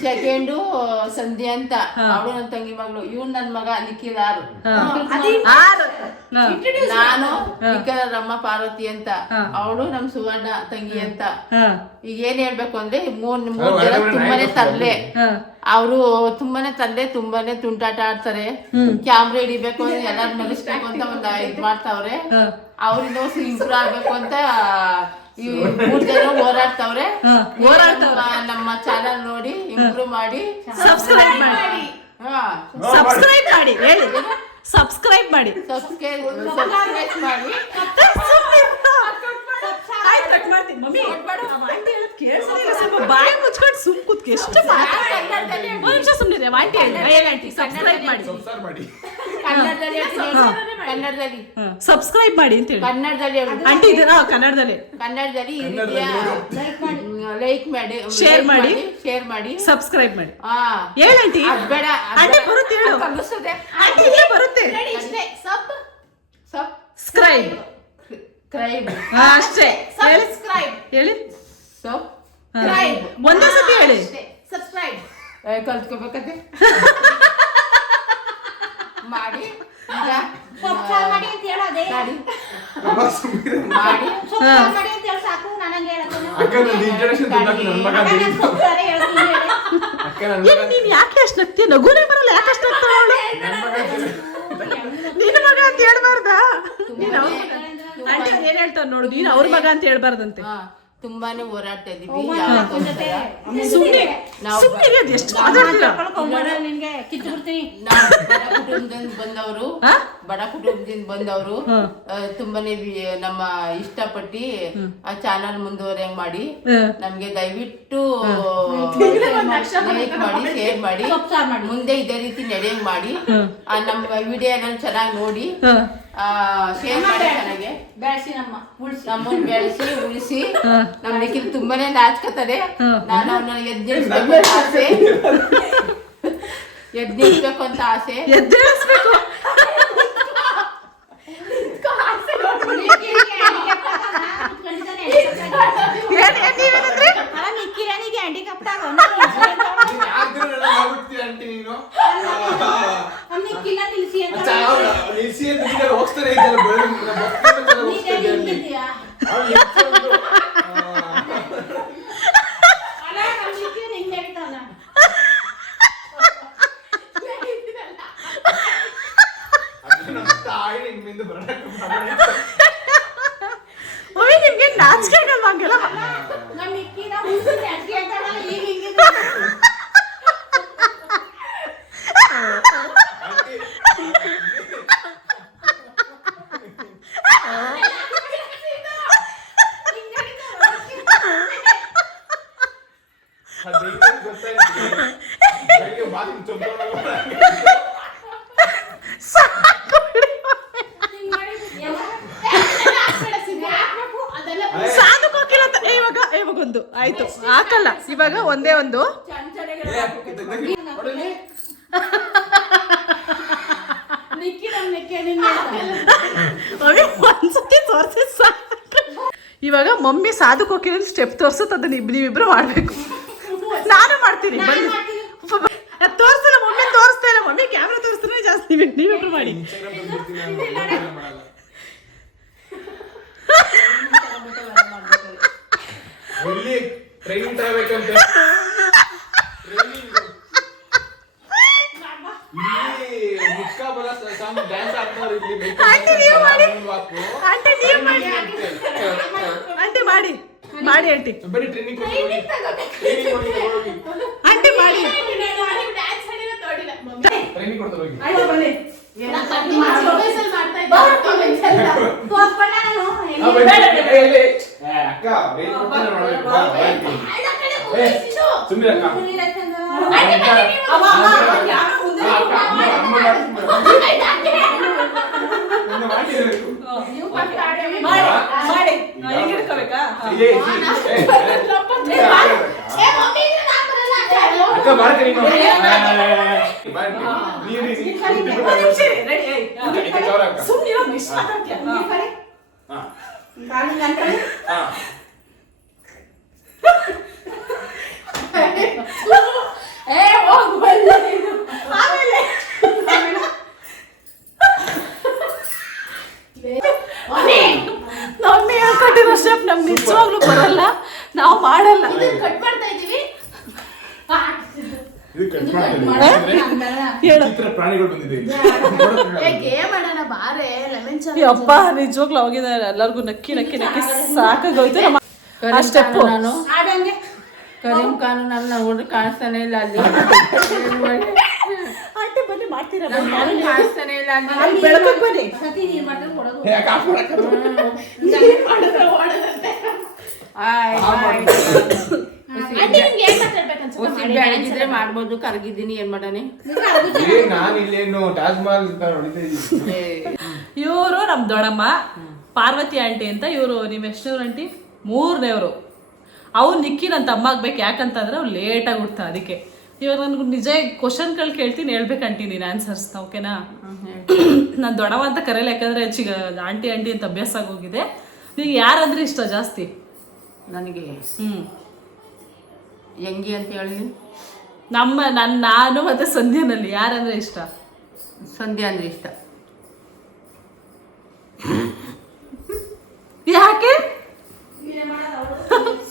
ಸೆಕೆಂಡು ಸಂಧ್ಯಾ ಅಂತ ಅವಳು ನನ್ನ ತಂಗಿ ಮಗಳು, ಇವ್ನು ನನ್ನ ಮಗ ನಿಖಿಲ್ ಆರು, ನಾನು ನಿಖಿಲ್ ಅಮ್ಮ ಪಾರ್ವತಿ ಅಂತ, ಅವಳು ನಮ್ ಸುವರ್ಣ ತಂಗಿ ಅಂತ. ಈಗ ಏನ್ ಹೇಳ್ಬೇಕು ಅಂದ್ರೆ ಮೂರ್ ಜನ ತುಂಬಾನೇ ತರ್ಲೆ, ಅವರು ತುಂಬಾನೇ ತರ್ಲೆ, ತುಂಬಾನೇ ತುಂಟಾಟ ಆಡ್ತಾರೆ. ಕ್ಯಾಮ್ರಾ ಹಿಡಿಬೇಕು ಅಂದ್ರೆ ಎಲ್ಲಾರು ನಗಿಸ್ಬೇಕು ಅಂತ ಒಂದ್ ಇದ್ ಮಾಡ್ತಾವ್ರೆ. ಅವ್ರಿಂದ ಇಂಪ್ರೂವ್ ಆಗ್ಬೇಕು ಅಂತ ಈ 3 ಜನ ಹೋರಾಡ್ತವ್ರೆ. ಹೋರಾಡ್ತವ್ರೆ. ನಮ್ಮ ಚಾನಲ್ ನೋಡಿ ಇಂಪ್ರೂವ್ ಮಾಡಿ ಸಬ್ಸ್ಕ್ರೈಬ್ ಮಾಡಿ ಸಬ್ಸ್ಕ್ರೈಬ್ ಮಾಡಿ ಹೇಳಿ ಸಬ್ಸ್ಕ್ರೈಬ್ ಮಾಡಿ ಸಬ್ಸ್ಕ್ರೈಬ್ ಮಾಡಿ. ಆಯ್ತು ಕಟ್ ಮಾಡ್ತೀನಿ ಮಮ್ಮಿ ಆಂಟಿ ಹೇಳೋದು ಕೇಳಿಸಲಿಲ್ಲ ಸ್ವಲ್ಪ ಬಾಯಿ ಮುಚ್ಕೊಂಡು ಸುಮ್ ಕೂತ್ಕೆ ಎಷ್ಟು ಒಂದು ನಿಮಿಷ ಸುಮ್ಮನೆ ಆಂಟಿ ಹೇಳಿ ಆಂಟಿ ಸಬ್ಸ್ಕ್ರೈಬ್ ಮಾಡಿ ಕನ್ನಡದಲ್ಲಿ ಕನ್ನಡದಲ್ಲಿ ಸಬ್ಸ್ಕ್ರೈಬ್ ಮಾಡಿ ಅಂತ ಹೇಳಿ ಕನ್ನಡದಲ್ಲಿ ಆಂಟಿ ಇದು ಕನ್ನಡದಲ್ಲಿ ಕನ್ನಡದಲ್ಲಿ ಲೈಕ್ ಮಾಡಿ ಶೇರ್ ಮಾಡಿ ಸಬ್ಸ್ಕ್ರೈಬ್ ಮಾಡಿ. ಹೇಳಿ ಆಂಟಿ ಬೇಡ ಆಂಟಿ ಬರುತ್ತೆ ಹೇಳು ಕಲಿಸ್ತದೆ ಆಂಟಿ ಇಲ್ಲೇ ಬರುತ್ತೆ ಸಬ್ಸ್ಕ್ರೈಬ್ ಅಷ್ಟೇ ಹೇಳಿ ಒಂದೇ ಸತಿ ಹೇಳಿ ಸಬ್ಸ್ಕ್ರೈಬ್ ಕಲ್ತ್ಕೋಬೇಕಂತೆ ಮಾಡಿ ಈಗ ಸಬ್ಸ್ಕ್ರೈಬ್ ಮಾಡಿ ಅಂತ ಹೇಳೋದೇ ಮಾಡಿ ಸಬ್ಸ್ಕ್ರೈಬ್ ಮಾಡಿ ಅಂತ ಹೇಳಿ ಸಾಕು ನನಗೆ ಹೇಳೋದು ಅಕ್ಕ ನಂದು ಇಂಟ್ರಡಕ್ಷನ್ ನನ್ನ ಮಗ ಸಬ್ಸ್ಕ್ರೈಬ್ ಹೇಳ್ತೀನಿ ಹೇಳಿ ಅಕ್ಕ ನನ್ನ ನೀನ್ ಯಾಕೆ ಅಷ್ಟು ನಗ್ತೀಯ ನಗುನೇ ಬರಲ್ಲ ಯಾಕೆ ಅಷ್ಟು ನಗ್ತಾವಳು ನಿನ್ನ ಮಗ ಅಂತ ಹೇಳ್ಬಾರ್ದಾ ನೀನು ಆಂಟಿ ಅವ್ರು ಏನ್ ಹೇಳ್ತಾರ ನೋಡು ನೀನು ಅವ್ರ ಮಗ ಅಂತ ಹೇಳ್ಬಾರ್ದಂತೆ ತುಂಬಾನೇ ಹೋರಾಡ್ತಾ ಇದೀವಿ. ಸುಮ್ಮನೆ ಸುಮ್ಮನೆ ಅದು ಎಷ್ಟು ಮಾತಾಡ್ತೀರಾ ನಿನ್ಗೆ ಕಿತ್ತು ಬಿಡ್ತೀನಿ. ನಾವು ಬಡ ಕುಟುಂಬದಿಂದ ಬಂದವರು ತುಂಬಾನೇ ನಮ್ಮ ಇಷ್ಟಪಟ್ಟು ಆ ಚಾನಲ್ ಮುಂದುವರೆಯಂಗ್ ಮಾಡಿ ನಮ್ಗೆ ದಯವಿಟ್ಟು ಲೈಕ್ ಮಾಡಿ ಶೇರ್ ಮಾಡಿ ಮುಂದೆ ಇದೇ ರೀತಿ ನಡೆಯಂಗ್ ಮಾಡಿ ನಮ್ಮ ವಿಡಿಯೋಗಳನ್ನ ಚೆನ್ನಾಗಿ ನೋಡಿ ಶೇರ್ ಮಾಡಿ ಚೆನ್ನಾಗಿ ಬೆಳೆಸಿ ನಮ್ಮನ್ನ ಬೆಳೆಸಿ ಉಳಿಸಿ ನಮ್ ನಿಖಿಲ್ ತುಂಬಾನೇ ನಾಚ್ಕೋತಾರೆ. ನಾನು ಅವ್ನ ಎದ್ದಿಡ್ಬೇಕು ಅಂತ ಆಸೆ ಎದ್ದೇಳಿಸ್ಬೇಕು ನೀವೇನಂದ್ರೆ ಮಿಕ್ಕಿರನಿಗೆ ಹ್ಯಾಂಡಿಕ್ಯಾಪ್ಟ್ ಮಿಕ್ಕಿಲ್ಲ ನಿಲ್ಸಿ ಅಂತ ಹೋಗ್ತಾರೆ ನಿಮ್ಗೆ ನಾಚಿಕೆ ಆಗಲ್ವಾ ಹಂಗೆಲ್ಲ ಸಾಧು ಕೋಕಿಲ ಇವಾಗ ಒಂದು ಆಯ್ತು ಹಾಕಲ್ಲ ಇವಾಗ ಒಂದೇ ಒಂದು ಒಂದ್ಸತಿ ತೋರಿಸಿ ಇವಾಗ ಮಮ್ಮಿ ಸಾಧು ಕೋಕಿಲ ಸ್ಟೆಪ್ ತೋರ್ಸುತ್ತ ಅದನ್ನ ನೀವಿಬ್ರು ಮಾಡ್ಬೇಕು. ನಾನು ಮಾಡ್ತೀನಿ ತೋರಿಸ್ತಿಲ್ಲ ಮಮ್ಮಿ ತೋರಿಸ್ತಾ ಇಲ್ಲ ಮಮ್ಮಿ ಕ್ಯಾಮ್ರಾ ತೋರಿಸ್ತಾನೆ ಜಾಸ್ತಿ ನೀವಿಬ್ರು ಮಾಡಿ. ಟ್ರೈನಿಂಗ್ ತಗೋಬೇಕಂತ ಆಂಟಿ ಮಾಡಿ ಮಾಡಿ ಆಂಟಿ ಬರೀ ಟ್ರೈನಿಂಗ್ ಆಂಟಿ ಮಾಡಿ ಟ್ರೈನಿಂಗ್ ಕೊಡ್ತಾರೆ ಹೋಗಿ ಬನ್ನಿ ಅಕ್ಕ ಸುಮ್ಮನೆ ಅಕ್ಕ ಅಕ್ಕ ಮಾಡ್ತೀನಿ ನಮ್ಮಿ ಕಟ್ಟಿರೋ ಸ್ಟೆಪ್ ನಮ್ಗೆ ನಿಜವಾಗ್ಲೂ ಬರಲ್ಲ ನಾವು ಮಾಡಲ್ಲ ಕಟ್ ಮಾಡ್ತಾ ಇದೀವಿ. ಪ್ರಾಣಿಗಳು ಬಂದಿದೆ ಗೇಮ್ ಆಡೋಣ ಬಾರೆ ಲೆಮನ್ ಚಾಟ್ ಅಪ್ಪ ನಿಜವಾಗ್ಲೂ ಅವಾಗಿಂದ ಎಲ್ಲರಿಗೂ ನಕ್ಕಿ ನಕ್ಕಿ ನಕ್ಕಿ ಸಾಕಾಗೋಯ್ತು. ನಮ್ಮ ಸ್ಟೆಪ್ಪು ನಾನು ಆಡಂಗೆ ಕರೀಂ ಖಾನ್ ನಾನು ನೋಡ್ರಿ ಕಾಣಿಸ್ತಾನೆ ಇಲ್ಲ ಅಲ್ಲಿ ಆಂಟಿ ಬನ್ನಿ ಮಾಡ್ತೀರಾ ಕಾಣಿಸ್ತಾನೆ ಇಲ್ಲ ಅಲ್ಲಿ ಅಲ್ಲಿ ಬೆಳಕಕ್ಕೆ ಬನ್ನಿ. ಸತಿ ನೀರ್ ಮಾಡ್ಕೊಂಡು ಕೊಡೋದು ಆಂಟಿ ನಿಮ್ಗೆ ಏನ್ ಮಾತಾಡ್ಬೇಕನ್ಸುತ್ತೆ ಬೆಳಗಿದ್ರೆ ಮಾಡ್ಬೋದು ಕರಗಿದ್ದೀನಿ ಏನ್ ಮಾಡಾನೆ ನಾನು ಇಲ್ಲೇನು ತಾಜ್ ಮಹಲ್ ಹೊಡಿತಾ ಇದ್ದೀನಿ. ಇವರು ನಮ್ಮ ದೊಡ್ಡಮ್ಮ ಪಾರ್ವತಿ ಆಂಟಿ ಅಂತ. ಇವರು ನಿಮ್ಮ ಎಷ್ಟನೇವ್ರು ಆಂಟಿ? 3ನೇವ್ರು. ಅವ್ರು ನಿಕ್ಕಿ ನನ್ನ ತಮ್ಮ ಆಗ್ಬೇಕು. ಯಾಕಂತಂದ್ರೆ ಅವ್ರು ಲೇಟಾಗಿ ಹುಡ್ತಾ. ಅದಕ್ಕೆ ಇವಾಗ ನನ್ಗೆ ನಿಜ ಕ್ವಶನ್ಗಳು ಕೇಳ್ತೀನಿ, ಹೇಳ್ಬೇಕು ಆಂಟಿ ನೀನು ಆನ್ಸರ್ಸ್ನ. ಓಕೆನಾ? ನಾನು ದೊಡ್ಡವ ಅಂತ ಕರೆಯಲ್ಲ, ಯಾಕಂದ್ರೆ ಆಂಟಿ ಆಂಟಿ ಅಂತ ಅಭ್ಯಾಸ ಆಗೋಗಿದೆ. ನಿಂಗೆ ಯಾರಂದ್ರೆ ಇಷ್ಟ ಜಾಸ್ತಿ? ನನಗೆ ಹೆಂಗಿ ಅಂತ ಹೇಳಿ ನಾನು ಮತ್ತೆ ಸಂಧ್ಯಾನಲ್ಲಿ ಯಾರಂದ್ರೆ ಇಷ್ಟ? ಸಂಧ್ಯಾ ಅಂದ್ರೆ ಇಷ್ಟ. ಯಾಕೆ?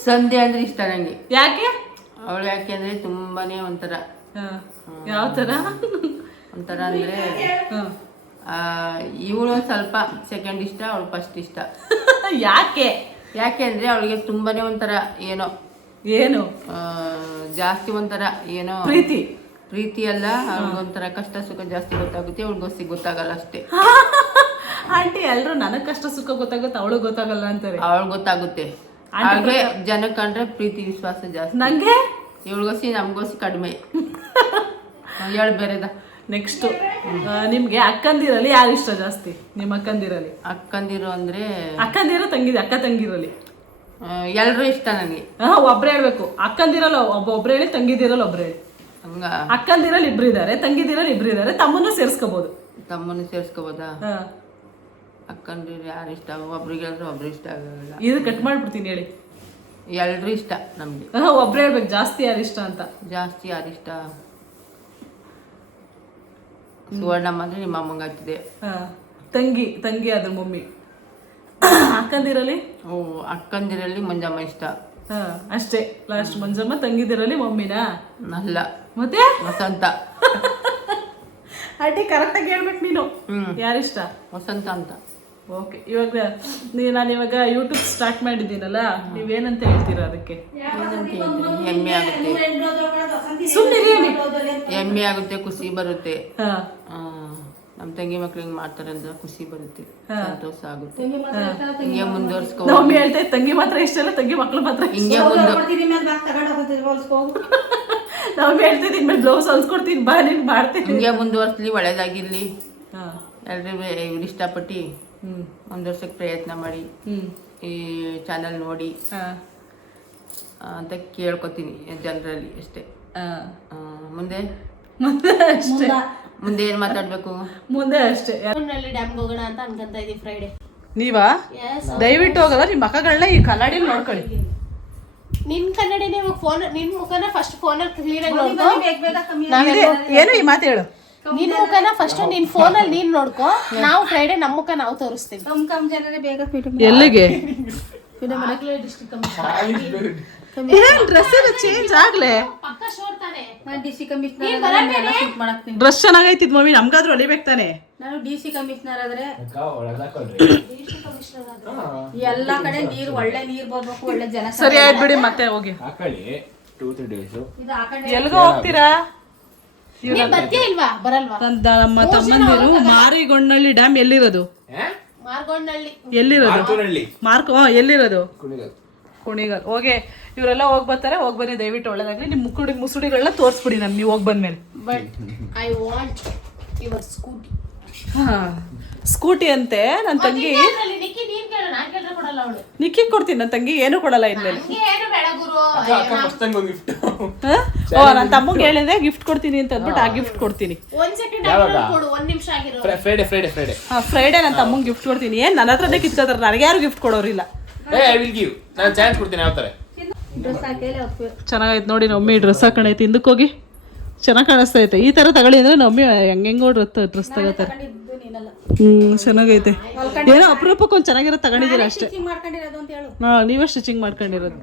ಸಂಧ್ಯಾ ಅಂದ್ರೆ ಇಷ್ಟ ನಂಗೆ. ಯಾಕೆ? ಅವಳು ಯಾಕೆ ಅಂದ್ರೆ ತುಂಬಾನೇ ಒಂಥರ ಯಾವ ಥರ? ಒಂಥರ ಅಂದ್ರೆ ಇವಳು ಒಂದು ಸ್ವಲ್ಪ ಸೆಕೆಂಡ್ ಇಷ್ಟ, ಅವಳು ಫಸ್ಟ್ ಇಷ್ಟ. ಯಾಕೆ? ಯಾಕೆ ಅಂದ್ರೆ ಅವಳಿಗೆ ತುಂಬಾನೇ ಒಂಥರ ಏನೋ ಏನು ಜಾಸ್ತಿ ಒಂಥರ ಏನೋ ಪ್ರೀತಿ ಅಲ್ಲ, ಅವ್ಳಿಗೊಂಥರ ಕಷ್ಟ ಸುಖ ಜಾಸ್ತಿ ಗೊತ್ತಾಗುತ್ತೆ, ಅವ್ಳಿಗೋಸ್ಕರ ಗೊತ್ತಾಗಲ್ಲ ಅಷ್ಟೇ. ಆಂಟಿ ಎಲ್ರು ನನಗ್ ಕಷ್ಟ ಸುಖ ಗೊತ್ತಾಗುತ್ತೆ, ಅವಳು ಗೊತ್ತಾಗಲ್ಲ ಅಂತಾರೆ. ಅವಳು ಗೊತ್ತಾಗುತ್ತೆ. ಅವಳಿಗೆ ಜನ ಕಂಡ್ರೆ ಪ್ರೀತಿ ವಿಶ್ವಾಸ ಜಾಸ್ತಿ. ನಂಗೆ ಇವಳಿಗೋಸಿ ನಮ್ಗೋಸಿ ಕಡಿಮೆ. ಹೇಳ ಬೇರೆದ. ನೆಕ್ಸ್ಟ್ ನಿಮ್ಗೆ ಅಕ್ಕಂದಿರಲ್ಲಿ ಯಾರು ಇಷ್ಟ ಜಾಸ್ತಿ? ನಿಮ್ಮ ಅಕ್ಕಂದಿರಲ್ಲಿ? ಅಕ್ಕಂದಿರು ಅಂದ್ರೆ ಅಕ್ಕ ತಂಗಿರಲ್ಲಿ ಎಲ್ರು ಇಷ್ಟ ನನಗೆ. ಒಬ್ರು ಹೇಳ್ಬೇಕು. ಅಕ್ಕಂದಿರಲ್ಲ ಒಬ್ರು ಹೇಳಿ, ತಂಗಿದಿರಲ್ಲ ಒಬ್ರು ಹೇಳಿ. ಹಂಗ ಅಕ್ಕಂದಿರಲ್ಲಿ 2 ಇದ್ದಾರೆ, ತಂಗಿದಿರಲ್ಲಿ 2 ಇದ್ದಾರೆ, ತಮ್ಮನ್ನು ಸೇರ್ಸ್ಕೋಬಹುದು. ತಮ್ಮನ್ನು ಸೇರ್ಸ್ಕೋಬೋದಾ? ಅಕ್ಕಂದಿರು ಯಾರು ಇಷ್ಟ? ಒಬ್ರಿಗೆ ಹೇಳಿದ್ರೆ ಒಬ್ರು ಇಷ್ಟ ಆಗಲ್ಲ. ಇದು ಕಟ್ ಮಾಡ್ಬಿಡ್ತೀನಿ, ಹೇಳಿ. ಎಲ್ರು ಇಷ್ಟ ನಮ್ಗೆ. ಒಬ್ರು ಹೇಳ್ಬೇಕು ಜಾಸ್ತಿ ಯಾರು ಇಷ್ಟ ಅಂತ. ಜಾಸ್ತಿ ಯಾರು ಇಷ್ಟ? ಸುವರ್ಣಮ್ಮ ಅಂದ್ರೆ ನಿಮ್ಮ ಅಮ್ಮಂಗ ಆಗ್ತಿದೆ. ತಂಗಿ ಅದ್ರ ಮಮ್ಮಿ. ಅಕ್ಕಂದಿರಲ್ಲಿ? ಓ, ಅಕ್ಕಂದಿರಲ್ಲಿ ಮಂಜಮ್ಮ ಇಷ್ಟ. ಅಷ್ಟೇ ಲಾಸ್ಟ್. ಮಂಜಮ್ಮ. ತಂಗಿದಿರಲ್ಲಿ ಮಮ್ಮಿನಾ? ಅಲ್ಲ, ಮತ್ತೆ ವಸಂತ. ಆಂಟಿ ಕರೆಕ್ಟಾಗಿ ಹೇಳ್ಬೇಕು ನೀನು. ಯಾರಿಷ್ಟ? ವಸಂತ ಅಂತ. ಓಕೆ. ಇವಾಗ ನಾನು ಇವಾಗ ಯೂಟ್ಯೂಬ್ ಸ್ಟಾರ್ಟ್ ಮಾಡಿದ್ದೀನಲ್ಲ, ನೀವೇನಂತ ಹೇಳ್ತೀರಾ ಅದಕ್ಕೆ? ಹೆಮ್ಮೆ ಆಗುತ್ತೆ, ಹೆಮ್ಮೆ ಆಗುತ್ತೆ, ಖುಷಿ ಬರುತ್ತೆ. ನಮ್ಮ ತಂಗಿ ಮಕ್ಳು ಹಿಂಗ್ ಮಾಡ್ತಾರೆ ಅಂದ್ರೆ ಖುಷಿ ಬರುತ್ತೆ, ಸಂತೋಷ ಆಗುತ್ತೆ. ಹಿಂಗೆ ಮುಂದುವರ್ಸ್ಕೊ. ಮಮ್ಮಿ ಹೇಳ್ತಾ ತಂಗಿ ಮಾತ್ರ ಇಷ್ಟ ಅಲ್ಲ, ತಂಗಿ ಮಕ್ಳು ಮಾತ್ರ ಹಿಂಗೆ ನಾವು ಹೇಳ್ತಿದ್ವಿ ಇನ್ಮೇಲೆ ಬ್ಲೌಸ್ ಹೊಲ್ಸ್ಕೊಡ್ತೀನಿ ಬಾ, ನೀನ್ ಮಾಡ್ತೀನಿ. ಹಿಂಗೆ ಮುಂದುವರ್ಸ್ಲಿ, ಒಳ್ಳೇದಾಗಿರ್ಲಿ. ಎಲ್ರು ಇವ್ರು ಇಷ್ಟಪಟ್ಟು ಮುಂದುವರ್ಸಕ್ ಪ್ರಯತ್ನ ಮಾಡಿ ಈ ಚಾನಲ್ ನೋಡಿ ಅಂತ ಕೇಳ್ಕೊತೀನಿ ಜನರಲ್ಲಿ ಅಷ್ಟೇ. ಮುಂದೆ ಅಷ್ಟೇ. ಮುಂದೆ ಏನ್ ಮಾತಾಡ್ಬೇಕು? ಮುಂದೆ ಅಷ್ಟೇ. ಡ್ಯಾಮ್ಗೆ ಹೋಗೋಣ ಅಂತ ಅನ್ಕೊಂತ ಇದೀವಿ ಫ್ರೈಡೆ. ನೀವಾ? ದಯವಿಟ್ಟು ಹೋಗಲ್ಲ, ನಿಮ್ಮ ಮಕ್ಕಳನ್ನ ಈ ಕನ್ನಡಿಯಲ್ಲಿ ನೋಡ್ಕೊಳ್ಳಿ. ನಿನ್ ಕನ್ನಡಿನೇ ಫೋನ್, ನಿನ್ ಮುಖನ ಫಸ್ಟ್ ಫೋನಲ್ಲಿ ಕ್ಲೀನ್ ಆಗಿ ನೋಡ್ಕೊ. ಏನು ಈ ಮಾತು ಹೇಳು. ನಿನ್ ಮುಖನ ಫಸ್ಟ್ ನಿನ್ ಫೋನಲ್ಲಿ ನೀನ್ ನೋಡ್ಕೊ. ನಾವು ಫ್ರೈಡೆ ನಮ್ಮ ಮುಖ ನಾವು ತೋರಿಸ್ತೀವಿ. ಕಮ್ ಜನರೇ ಬೇಗ ಎಲ್ಲಿಗೆ? ಡ್ರೆಸ್ ಚೇಂಜ್ ಆಗ್ಲೇ. ಪಕ್ಕ ಶೋರ್ ತಾನೆ. ನಾನು ಡಿಸಿ ಕಮಿಷನರ್ ಶೂಟ್ ಮಾಡಾಕ್ತೀನಿ. ಡ್ರೆಸ್ ಚೆನ್ನಾಗೈತಿದ್ ಮಮ್ಮಿ, ನಮ್ಗಾದ್ರೂ ಹೊಲಿಬೇಕು ತಾನೆ. ನಾನು ಡಿಸಿ ಕಮಿಷನರ್ ಆದ್ರೆ ಎಲ್ಲಾ ಕಡೆ ನೀರ್ ಒಳ್ಳೆ ನೀರ್ ಬರ್ಬೇಕು, ಒಳ್ಳೆ ಜನ. ಸರಿ ಆಯ್ತು ಬಿಡಿ, ಮತ್ತೆ ಹೋಗಿ ಹಾಕೊಳ್ಳಿ 2-3 days. ಎಲ್ಗೋ ಹೋಗ್ತೀರಾ? ನೀನ್ ಬರ್ತೀಯ ಇಲ್ವಾ? ಬರಲ್ವಾ? ನಮ್ಮ ತಮ್ಮಂದಿರು ಮಾರಿಗೊಂಡಳ್ಳಿ ಡ್ಯಾಮ್ ಎಲ್ಲಿರೋದು? ಮಾರ್ಗೊಂಡಳ್ಳಿ ಎಲ್ಲಿರೋದು? ಎಲ್ಲಿರೋದು? ಕುಣಿಗಲ್. ಹೋಗಿ ಇವರೆಲ್ಲ ಹೋಗಿ ಬರ್ತಾರೆ. ಹೋಗಿ ಬನ್ನಿ, ದಯವಿಟ್ಟು ಒಳ್ಳೇದಾಗ್ಲಿ. ನಿಮ್ ಮುಸುಡಿಗಳನ್ನ ತೋರಿಸ್ಬಿಡಿ ನಮ್ಗೆ ನೀವು ಹೋಗಿ ಬಂದ್ಮೇಲೆ. But I want your scooty. Scooty ಅಂತೆ ನನ್ನ ತಂಗಿ. ನಿಕ್ಕಿ ನೀನ್ ಕೇಳು, ನಾನ್ ಕೇಳಿದ್ರೆ ಕೊಡಲ್ಲ ಅವಳು. ನಿಕ್ಕಿ ಕೊಡ್ತೀನಿ, ನನ್ನ ತಂಗಿ ಏನು ಕೊಡಲ್ಲ ಇನ್ಮೇಲೆ. ಏನು ಬೇಡ ಗುರು. ನನ್ನ ತಮ್ಮಂಗೆ ಹೇಳಿದ್ರೆ ಗಿಫ್ಟ್ ಕೊಡ್ತೀನಿ ಅಂತ ಅಂದ್ಬಿಟ್ಟು ಆ ಗಿಫ್ಟ್ ಕೊಡ್ತೀನಿ. ಒಂದ್ ಸೆಕೆಂಡ್ ಆಗಿರೋ ಕೊಡು, 1 ನಿಮಿಷ ಆಗಿರೋ. ಫ್ರೈಡೆ ನನ್ನ ತಮ್ಮಂಗೆ ಗಿಫ್ಟ್ ಕೊಡ್ತೀನಿ. ಏನ್ ನನ್ನ ಹತ್ರನೇ ಕಿತ್ಕೋತಾರೆ, ನನಗೆ ಯಾರು ಗಿಫ್ಟ್ ಕೊಡೋರಿಲ್ಲ. ನಾನು ಚಾನ್ಸ್ ಕೊಡ್ತೀನಿ. ಯಾವ ತರ ಚೆನ್ನಾಗೈತೆ ನೋಡಿ. ನಮ್ಮಿ ಡ್ರೆಸ್ ಹಾಕೊಂಡೈತೆ, ಹಿಂದಕ್ಕೆ ಹೋಗಿ ಚೆನ್ನಾಗಿ ಕಾಣಿಸ್ತಾ ಐತೆ. ಈ ತರ ತಗೊಳ್ಳಿ ಅಂದ್ರೆ ನಮ್ಮಿ ಹೆಂಗೆಂಗೋ ಡ್ರೆಸ್ ತಗೋತಾರೆ. ಚೆನ್ನಾಗೈತೆ. ಏನೋ ಅಪರೂಪಕ್ಕೆ ಒಂದು ಚೆನ್ನಾಗಿರೋ ತಗೊಂಡಿದ್ದೀರಾ ಅಷ್ಟೇ. ನೀವೇ ಸ್ಟಿಚಿಂಗ್ ಮಾಡ್ಕೊಂಡಿರೋದು?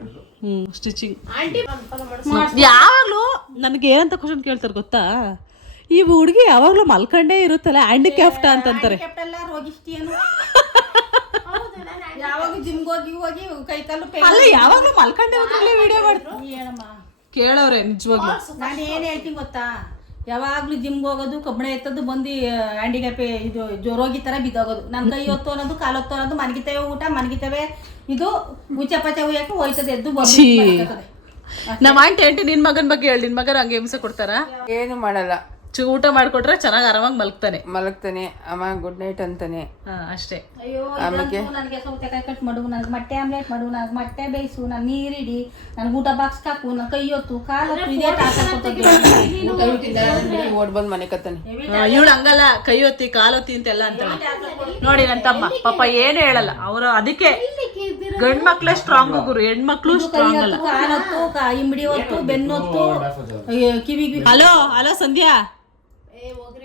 ಸ್ಟಿಚಿಂಗ್ ಯಾವಾಗ್ಲೂ ನನಗೆ ಏನಂತ ಕ್ವಶನ್ ಕೇಳ್ತಾರೆ ಗೊತ್ತಾ? ಈ ಹುಡುಗಿ ಯಾವಾಗ್ಲೂ ಮಲ್ಕೊಂಡೇ ಇರುತ್ತಲ್ಲ, ಹ್ಯಾಂಡಿಕ್ಯಾಪ್ಟ ಅಂತಂತಾರೆ. ಯಾವಾಗ ಜಿಮ್ಗೆ ಹೋಗಿ ಹೋಗಿ ಕೈ ಕಾಲು ಅಲ್ಲ ಯಾವಾಗ್ಲೂ ಮಲ್ಕೊಂಡಿರೋದ್ರಲ್ಲೇ ವಿಡಿಯೋ ಮಾಡ್ತಾರೆ ಹೇಳಮ್ಮ ಕೇಳವ್ರೆ ನಿಜವಾಗ್ಲೂ. ನಾನು ಏನು ಹೇಳ್ತೀನಿ ಗೊತ್ತಾ, ಯಾವಾಗ್ಲೂ ಜಿಮ್ಗೆ ಹೋಗೋದು ಕಬ್ಬಣ ಎತ್ತದ್ದು ಬಂದು ಹ್ಯಾಂಡಿಕ್ಯಾಪ್ ಇದು ರೋಗಿ ಥರ ಬಿದ್ದೋಗೋದು. ನನ್ನ ಕೈ ಹೊತ್ತು ಅನ್ನೋದು ಕಾಲು ಹೊತ್ತು ಅನ್ನೋದು ಮನ್ಗಿತೇವೆ ಊಟ ಮನ್ಗಿತೇವೆ ಇದು ಮುಚ್ಚೆ ಪಚ್ಚೆ ಹುಯ್ಯಕ್ಕೆ ಹೋಯ್ತದೆ ಎದ್ದು ಬರ್ತದೆ. ನಮ್ಮ ಆಂಟಿ ನಿನ್ ಮಗನ ಬಗ್ಗೆ ಹೇಳಿ, ನಿನ್ ಮಗನ ಹಂಗೆ ಹಿಂಸೆ ಕೊಡ್ತಾರ? ಏನು ಮಾಡಲ್ಲ, ಊಟ ಮಾಡ್ಕೊಟ್ರೆ ಚೆನ್ನಾಗಿ ಆರಾಮಾಗಿ ಮಲಗ್ತಾನೆ ಅಮ್ಮ ಗುಡ್ ನೈಟ್ ಅಂತಾನೆ ಅಷ್ಟೇ. ಅಯ್ಯೋ ನನಗೆ ಸೌತೆಕಾಯಿ ಕಟ್ ಮಾಡು, ನನಗೆ ಮೊಟ್ಟೆ ಆಮ್ಲೆಟ್ ಮಾಡು, ನನಗೆ ಮೊಟ್ಟೆ ಬೇಯಿಸು, ನಾನು ನೀರಿಡಿ, ನನಗೆ ಊಟ ಬಾಕ್ಸ್ ಹಾಕು, ನನ್ನ ಕೈ ಹೊತ್ತು ಕಾಲು ಹೊತ್ತು ಇದೇ ಓಡ್ ಬಂದ್ ಮನೆ ಕತ್ತಾನೆ. ಇವಳು ಹಂಗಲ್ಲ, ಕೈ ಹೊತ್ತಿ ಕಾಲೊತ್ತಿ ಅಂತೆಲ್ಲ ಅಂತಾಳೆ. ನೋಡಿ ನನ್ನ ತಮ್ಮ ಪಾಪ ಏನು ಹೇಳಲ್ಲ, ಅವರು ಅದಕ್ಕೆ ಗಂಡ್ ಮಕ್ಳೇ ಸ್ಟ್ರಾಂಗ್ ಗುರು, ಹೆಣ್ಮಕ್ಳು ಸ್ಟ್ರಾಂಗ್ ಅಲ್ಲ. ಕಾಲೊತ್ತು ಇಂಬಡಿ ಹೊತ್ತು ಬೆನ್ನೊತ್ತು ಕಿವಿಗೆ. ಹಲೋ ಸಂಧ್ಯಾ,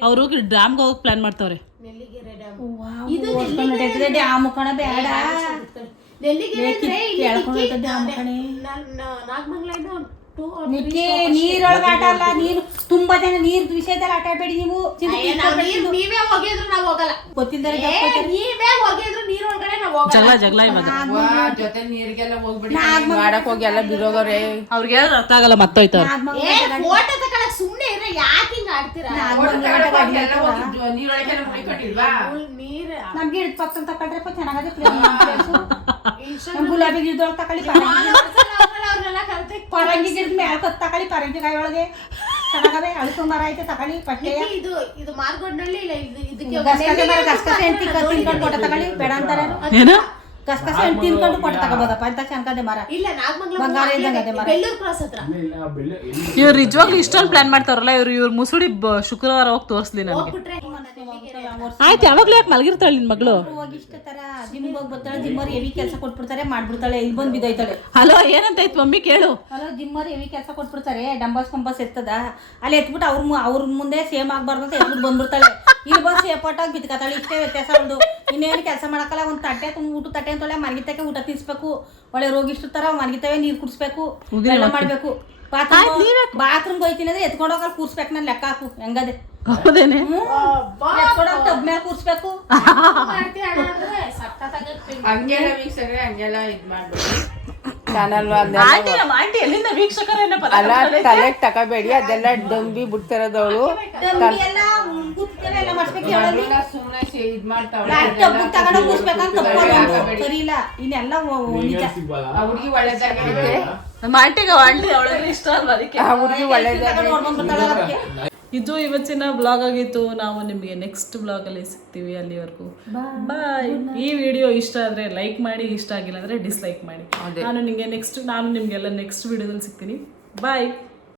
ಅವರು ಡ್ರಾಮ್ಗೆ ಹೋಗಕ್ ಪ್ಲಾನ್ ಮಾಡ್ತಾವ್ರೆ. ಡ್ಯಾಮ್ ಕಣ ಬೇಡ ನೀರೊಳಗೆ ಆಟ ಅಲ್ಲ, ನೀರು ತುಂಬಾ ಜನ ನೀರ್ ವಿಷಯದಲ್ಲಿ ಆಟ ಆಡ್ಬೇಡಿ ನೀವು. ನೀವೇ ಹೋಗಿದ್ರು ನಾವ್ ಹೋಗಲ್ಲ, ಗೊತ್ತಿದ್ದಾರೆ ನೀವೇ ಹೋಗಿದ್ರು ನೀರೊಳಗಡೆ ನಾವ್ ಹೋಗಲ್ಲ. ಜಗಳ ಇವಾಗ ಜೊತೆ ನೀರಿಗೆಲ್ಲ ಹೋಗ್ಬಿಡಿ, ಮಾಡಕ್ ಹೋಗಿ ಎಲ್ಲ ಬಿರೋಗವ್ರೆ. ಅವ್ರಿಗೆ ಅರ್ಥ ಆಗಲ್ಲ, ಮತ್ತೋಯ್ತವ್ರೆ. ಫೋಟೋ ತಗೊಳಕ್ ಸುಮ್ನೆ ಇದ್ರೆ ಯಾಕೆ ಹಿಂಗ ಆಡ್ತೀರಾ? ನೀರೊಳಗೆಲ್ಲ ಮೈಕೊಂಡಿಲ್ವಾ? ನಮ್ಗೆ ಹಿಡಿದ್ ಪಕ್ಕ ತಕೊಂಡ್ರೆ ಚೆನ್ನಾಗದೆ. ಗುಲಾಬಿ ಗಿಡದೊಳಗೆ ತಕೊಳ್ಳಿ, ಪರಂಗಿ ಗಿಡದ ಮೇಲೆ ಕತ್ ತಕೊಳ್ಳಿ, ಪರಂಗಿ ಕಾಯಿ ಒಳಗೆ ಚೆನ್ನಾಗವೆ. ಅಳಸು ಮರ ಐತೆ ತಕೊಳ್ಳಿ, ಪಟ್ಟೆ ಇದು ಮಾರ್ಗೊಂಡಳ್ಳಿ ಇಲ್ಲ, ಇದಕ್ಕೆ ಗಸಗಸೆ ಮರ ಗಸಗಸೆ ಹಣ್ಣು ತಿನ್ಕೊಂಡು ಕೊಟ್ಟ ತಗೊಳ್ಳಿ, ಬೇಡ ಅಂತಾರೆ. ಗಸಗಸೆ ಹಣ್ಣು ತಿನ್ಕೊಂಡು ಕೊಟ್ಟ ತಗೋಬೋದಪ್ಪ ಅಂತ ಚೆನ್ಕದೆ ಮರ. ಇಲ್ಲ ನಾಗಮಂಗಲ ಬಂಗಾರ ಇದ್ದಂಗದೆ ಮರ. ಬೆಳ್ಳೂರು ಕ್ರಾಸ್ ಹತ್ರ ಇವ್ರು ನಿಜವಾಗ್ಲೂ ಇಷ್ಟೊಂದು ಪ್ಲಾನ್ ಮಾಡ್ತಾರಲ್ಲ, ಇವ್ರ ಮುಸುಡಿ ಶುಕ್ರವಾರ ಹೋಗಿ ತೋರಿಸ್ಲಿ ನನಗೆ. ಆಯ್ತು, ಯಾವಾಗ್ಲೂ ಯಾಕೆ ಮಲಗಿರ್ತಾಳೆ ನಿನ್ ಮಗಳು? ಹೋಗಿ ಇಷ್ಟ ತರ ಜಿಮ್ಗೆ ಹೋಗಿ ಬರ್ತಾಳೆ, ಜಿಮ್ಮರ್ ಹೆವಿ ಕೆಲಸ ಕೊಟ್ಬಿಡ್ತಾರೆ, ಮಾಡ್ಬಿಡ್ತಾಳೆ, ಇಲ್ಲಿ ಬಂದು ಬಿದ್ದೈತಾಳೆ. ಹಲೋ ಏನಂತ ಆಯ್ತು ಮಮ್ಮಿ ಕೇಳು. ಹಲೋ, ಜಿಮ್ಮರ್ ಹೆವಿ ಕೆಲಸ ಕೊಟ್ಬಿಡ್ತಾರೆ, ಡಂಬಸ್ ಕಂಬಸ್ ಎತ್ತದ ಅಲ್ಲಿ ಎತ್ಬಿಟ್ಟು ಅವ್ರ ಮುಂದೆ ಸೇಮ್ ಆಗ್ಬಾರ್ದು ಅಂತ ಎತ್ಬಿಟ್ಟು ಬಂದ್ಬಿಡ್ತಾಳೆ. ಇಲ್ಲಿ ಬಂದು ಸೇಪಟ್ಟಾಗಿ ಬಿದ್ಕತಾಳೆ, ಇಷ್ಟೇ ವ್ಯತ್ಯಾಸ ಅವಳು. ಇನ್ನೇನು ಕೆಲಸ ಮಾಡಕ್ಕಲ್ಲ, ಒಂದು ತಟ್ಟೆ ಊಟ ತಟ್ಟೆ ಅಂತೊಳೆ ಮನಗಿತಕ್ಕೆ ಊಟ ತಿನ್ಸ್ಬೇಕು, ಒಳ್ಳೆ ರೋಗಿಷ್ಟು ತರ ಮನಗಿತವೆ, ನೀರು ಕುಡಿಸ್ಬೇಕು, ಎಲ್ಲ ಮಾಡ್ಬೇಕು. ಬಾತ್ರೂಮ್ಗೆ ಹೋಯ್ತೀನಿ ಅಂದ್ರೆ ಎತ್ಕೊಂಡು ಹೋಗಲ್ಲಿ ಕೂರ್ಸ್ಬೇಕು, ನಾನು ಲೆಕ್ಕ ಹಾಕು ಹೆಂಗದೆ. ಹೌದೇನೆ? ಎತ್ಕೊಂಡೋಗಿ ಟಬ್ ಮೇಲೆ ಕೂರ್ಸ್ಬೇಕು. ಹಂಗೆಲ್ಲ ವೀಕ್ಷಕರೇ ಹಂಗೆಲ್ಲ ಇದ್ ಮಾಡ್ಬೇಡಿ. ಚಾನಲ್ ಆಂಟಿ ಎಲ್ಲಿಂದ ವೀಕ್ಷಕರೇನ ಅಲ್ಲ, ತಲೆಗೆ ತಗೋಬೇಡಿ, ಅದೆಲ್ಲ ಡಂಬಿ ಬಿಡ್ತಿರೋದವಳು. ಎಲ್ಲ ಕೂತ್ತೇವೆ, ಎಲ್ಲ ಮಾಡಿಸ್ಬೇಕು ಹೇಳೋದು. ಸುಮ್ನೆ ಇದ್ ಮಾಡ್ತಾವಳೆ. ಟಬ್ಬಿಗೆ ತಗೊಂಡು ಕೂರ್ಸ್ಬೇಕಂತ ತಪ್ಪು ಸರಿ ಇಲ್ಲ. ಇನ್ನೆಲ್ಲ ನಿಜ. ಆ ಹುಡುಗಿ ಒಳ್ಳೇದಾಗೈತೆ, ನಮ್ಮ ಆಂಟಿಗೆ ಅವಳಿಗೆ ಇಷ್ಟ ಅಲ್ವಾ, ಅದಕ್ಕೆ ಆ ಹುಡುಗಿ ಒಳ್ಳೇದಾಗೈತೆ. ಇದು ಇವತ್ತಿನ ಬ್ಲಾಗ್ ಆಗಿತ್ತು. ನಾವು ನಿಮಗೆ ನೆಕ್ಸ್ಟ್ ಬ್ಲಾಗಲ್ಲಿ ಸಿಗ್ತೀವಿ. ಅಲ್ಲಿವರೆಗೂ ಬಾಯ್. ಈ ವಿಡಿಯೋ ಇಷ್ಟ ಆದರೆ ಲೈಕ್ ಮಾಡಿ, ಇಷ್ಟ ಆಗಿಲ್ಲ ಅಂದರೆ ಡಿಸ್ಲೈಕ್ ಮಾಡಿ. ನಾನು ನಿಮಗೆಲ್ಲ ನೆಕ್ಸ್ಟ್ ವಿಡಿಯೋದಲ್ಲಿ ಸಿಗ್ತೀನಿ. ಬಾಯ್.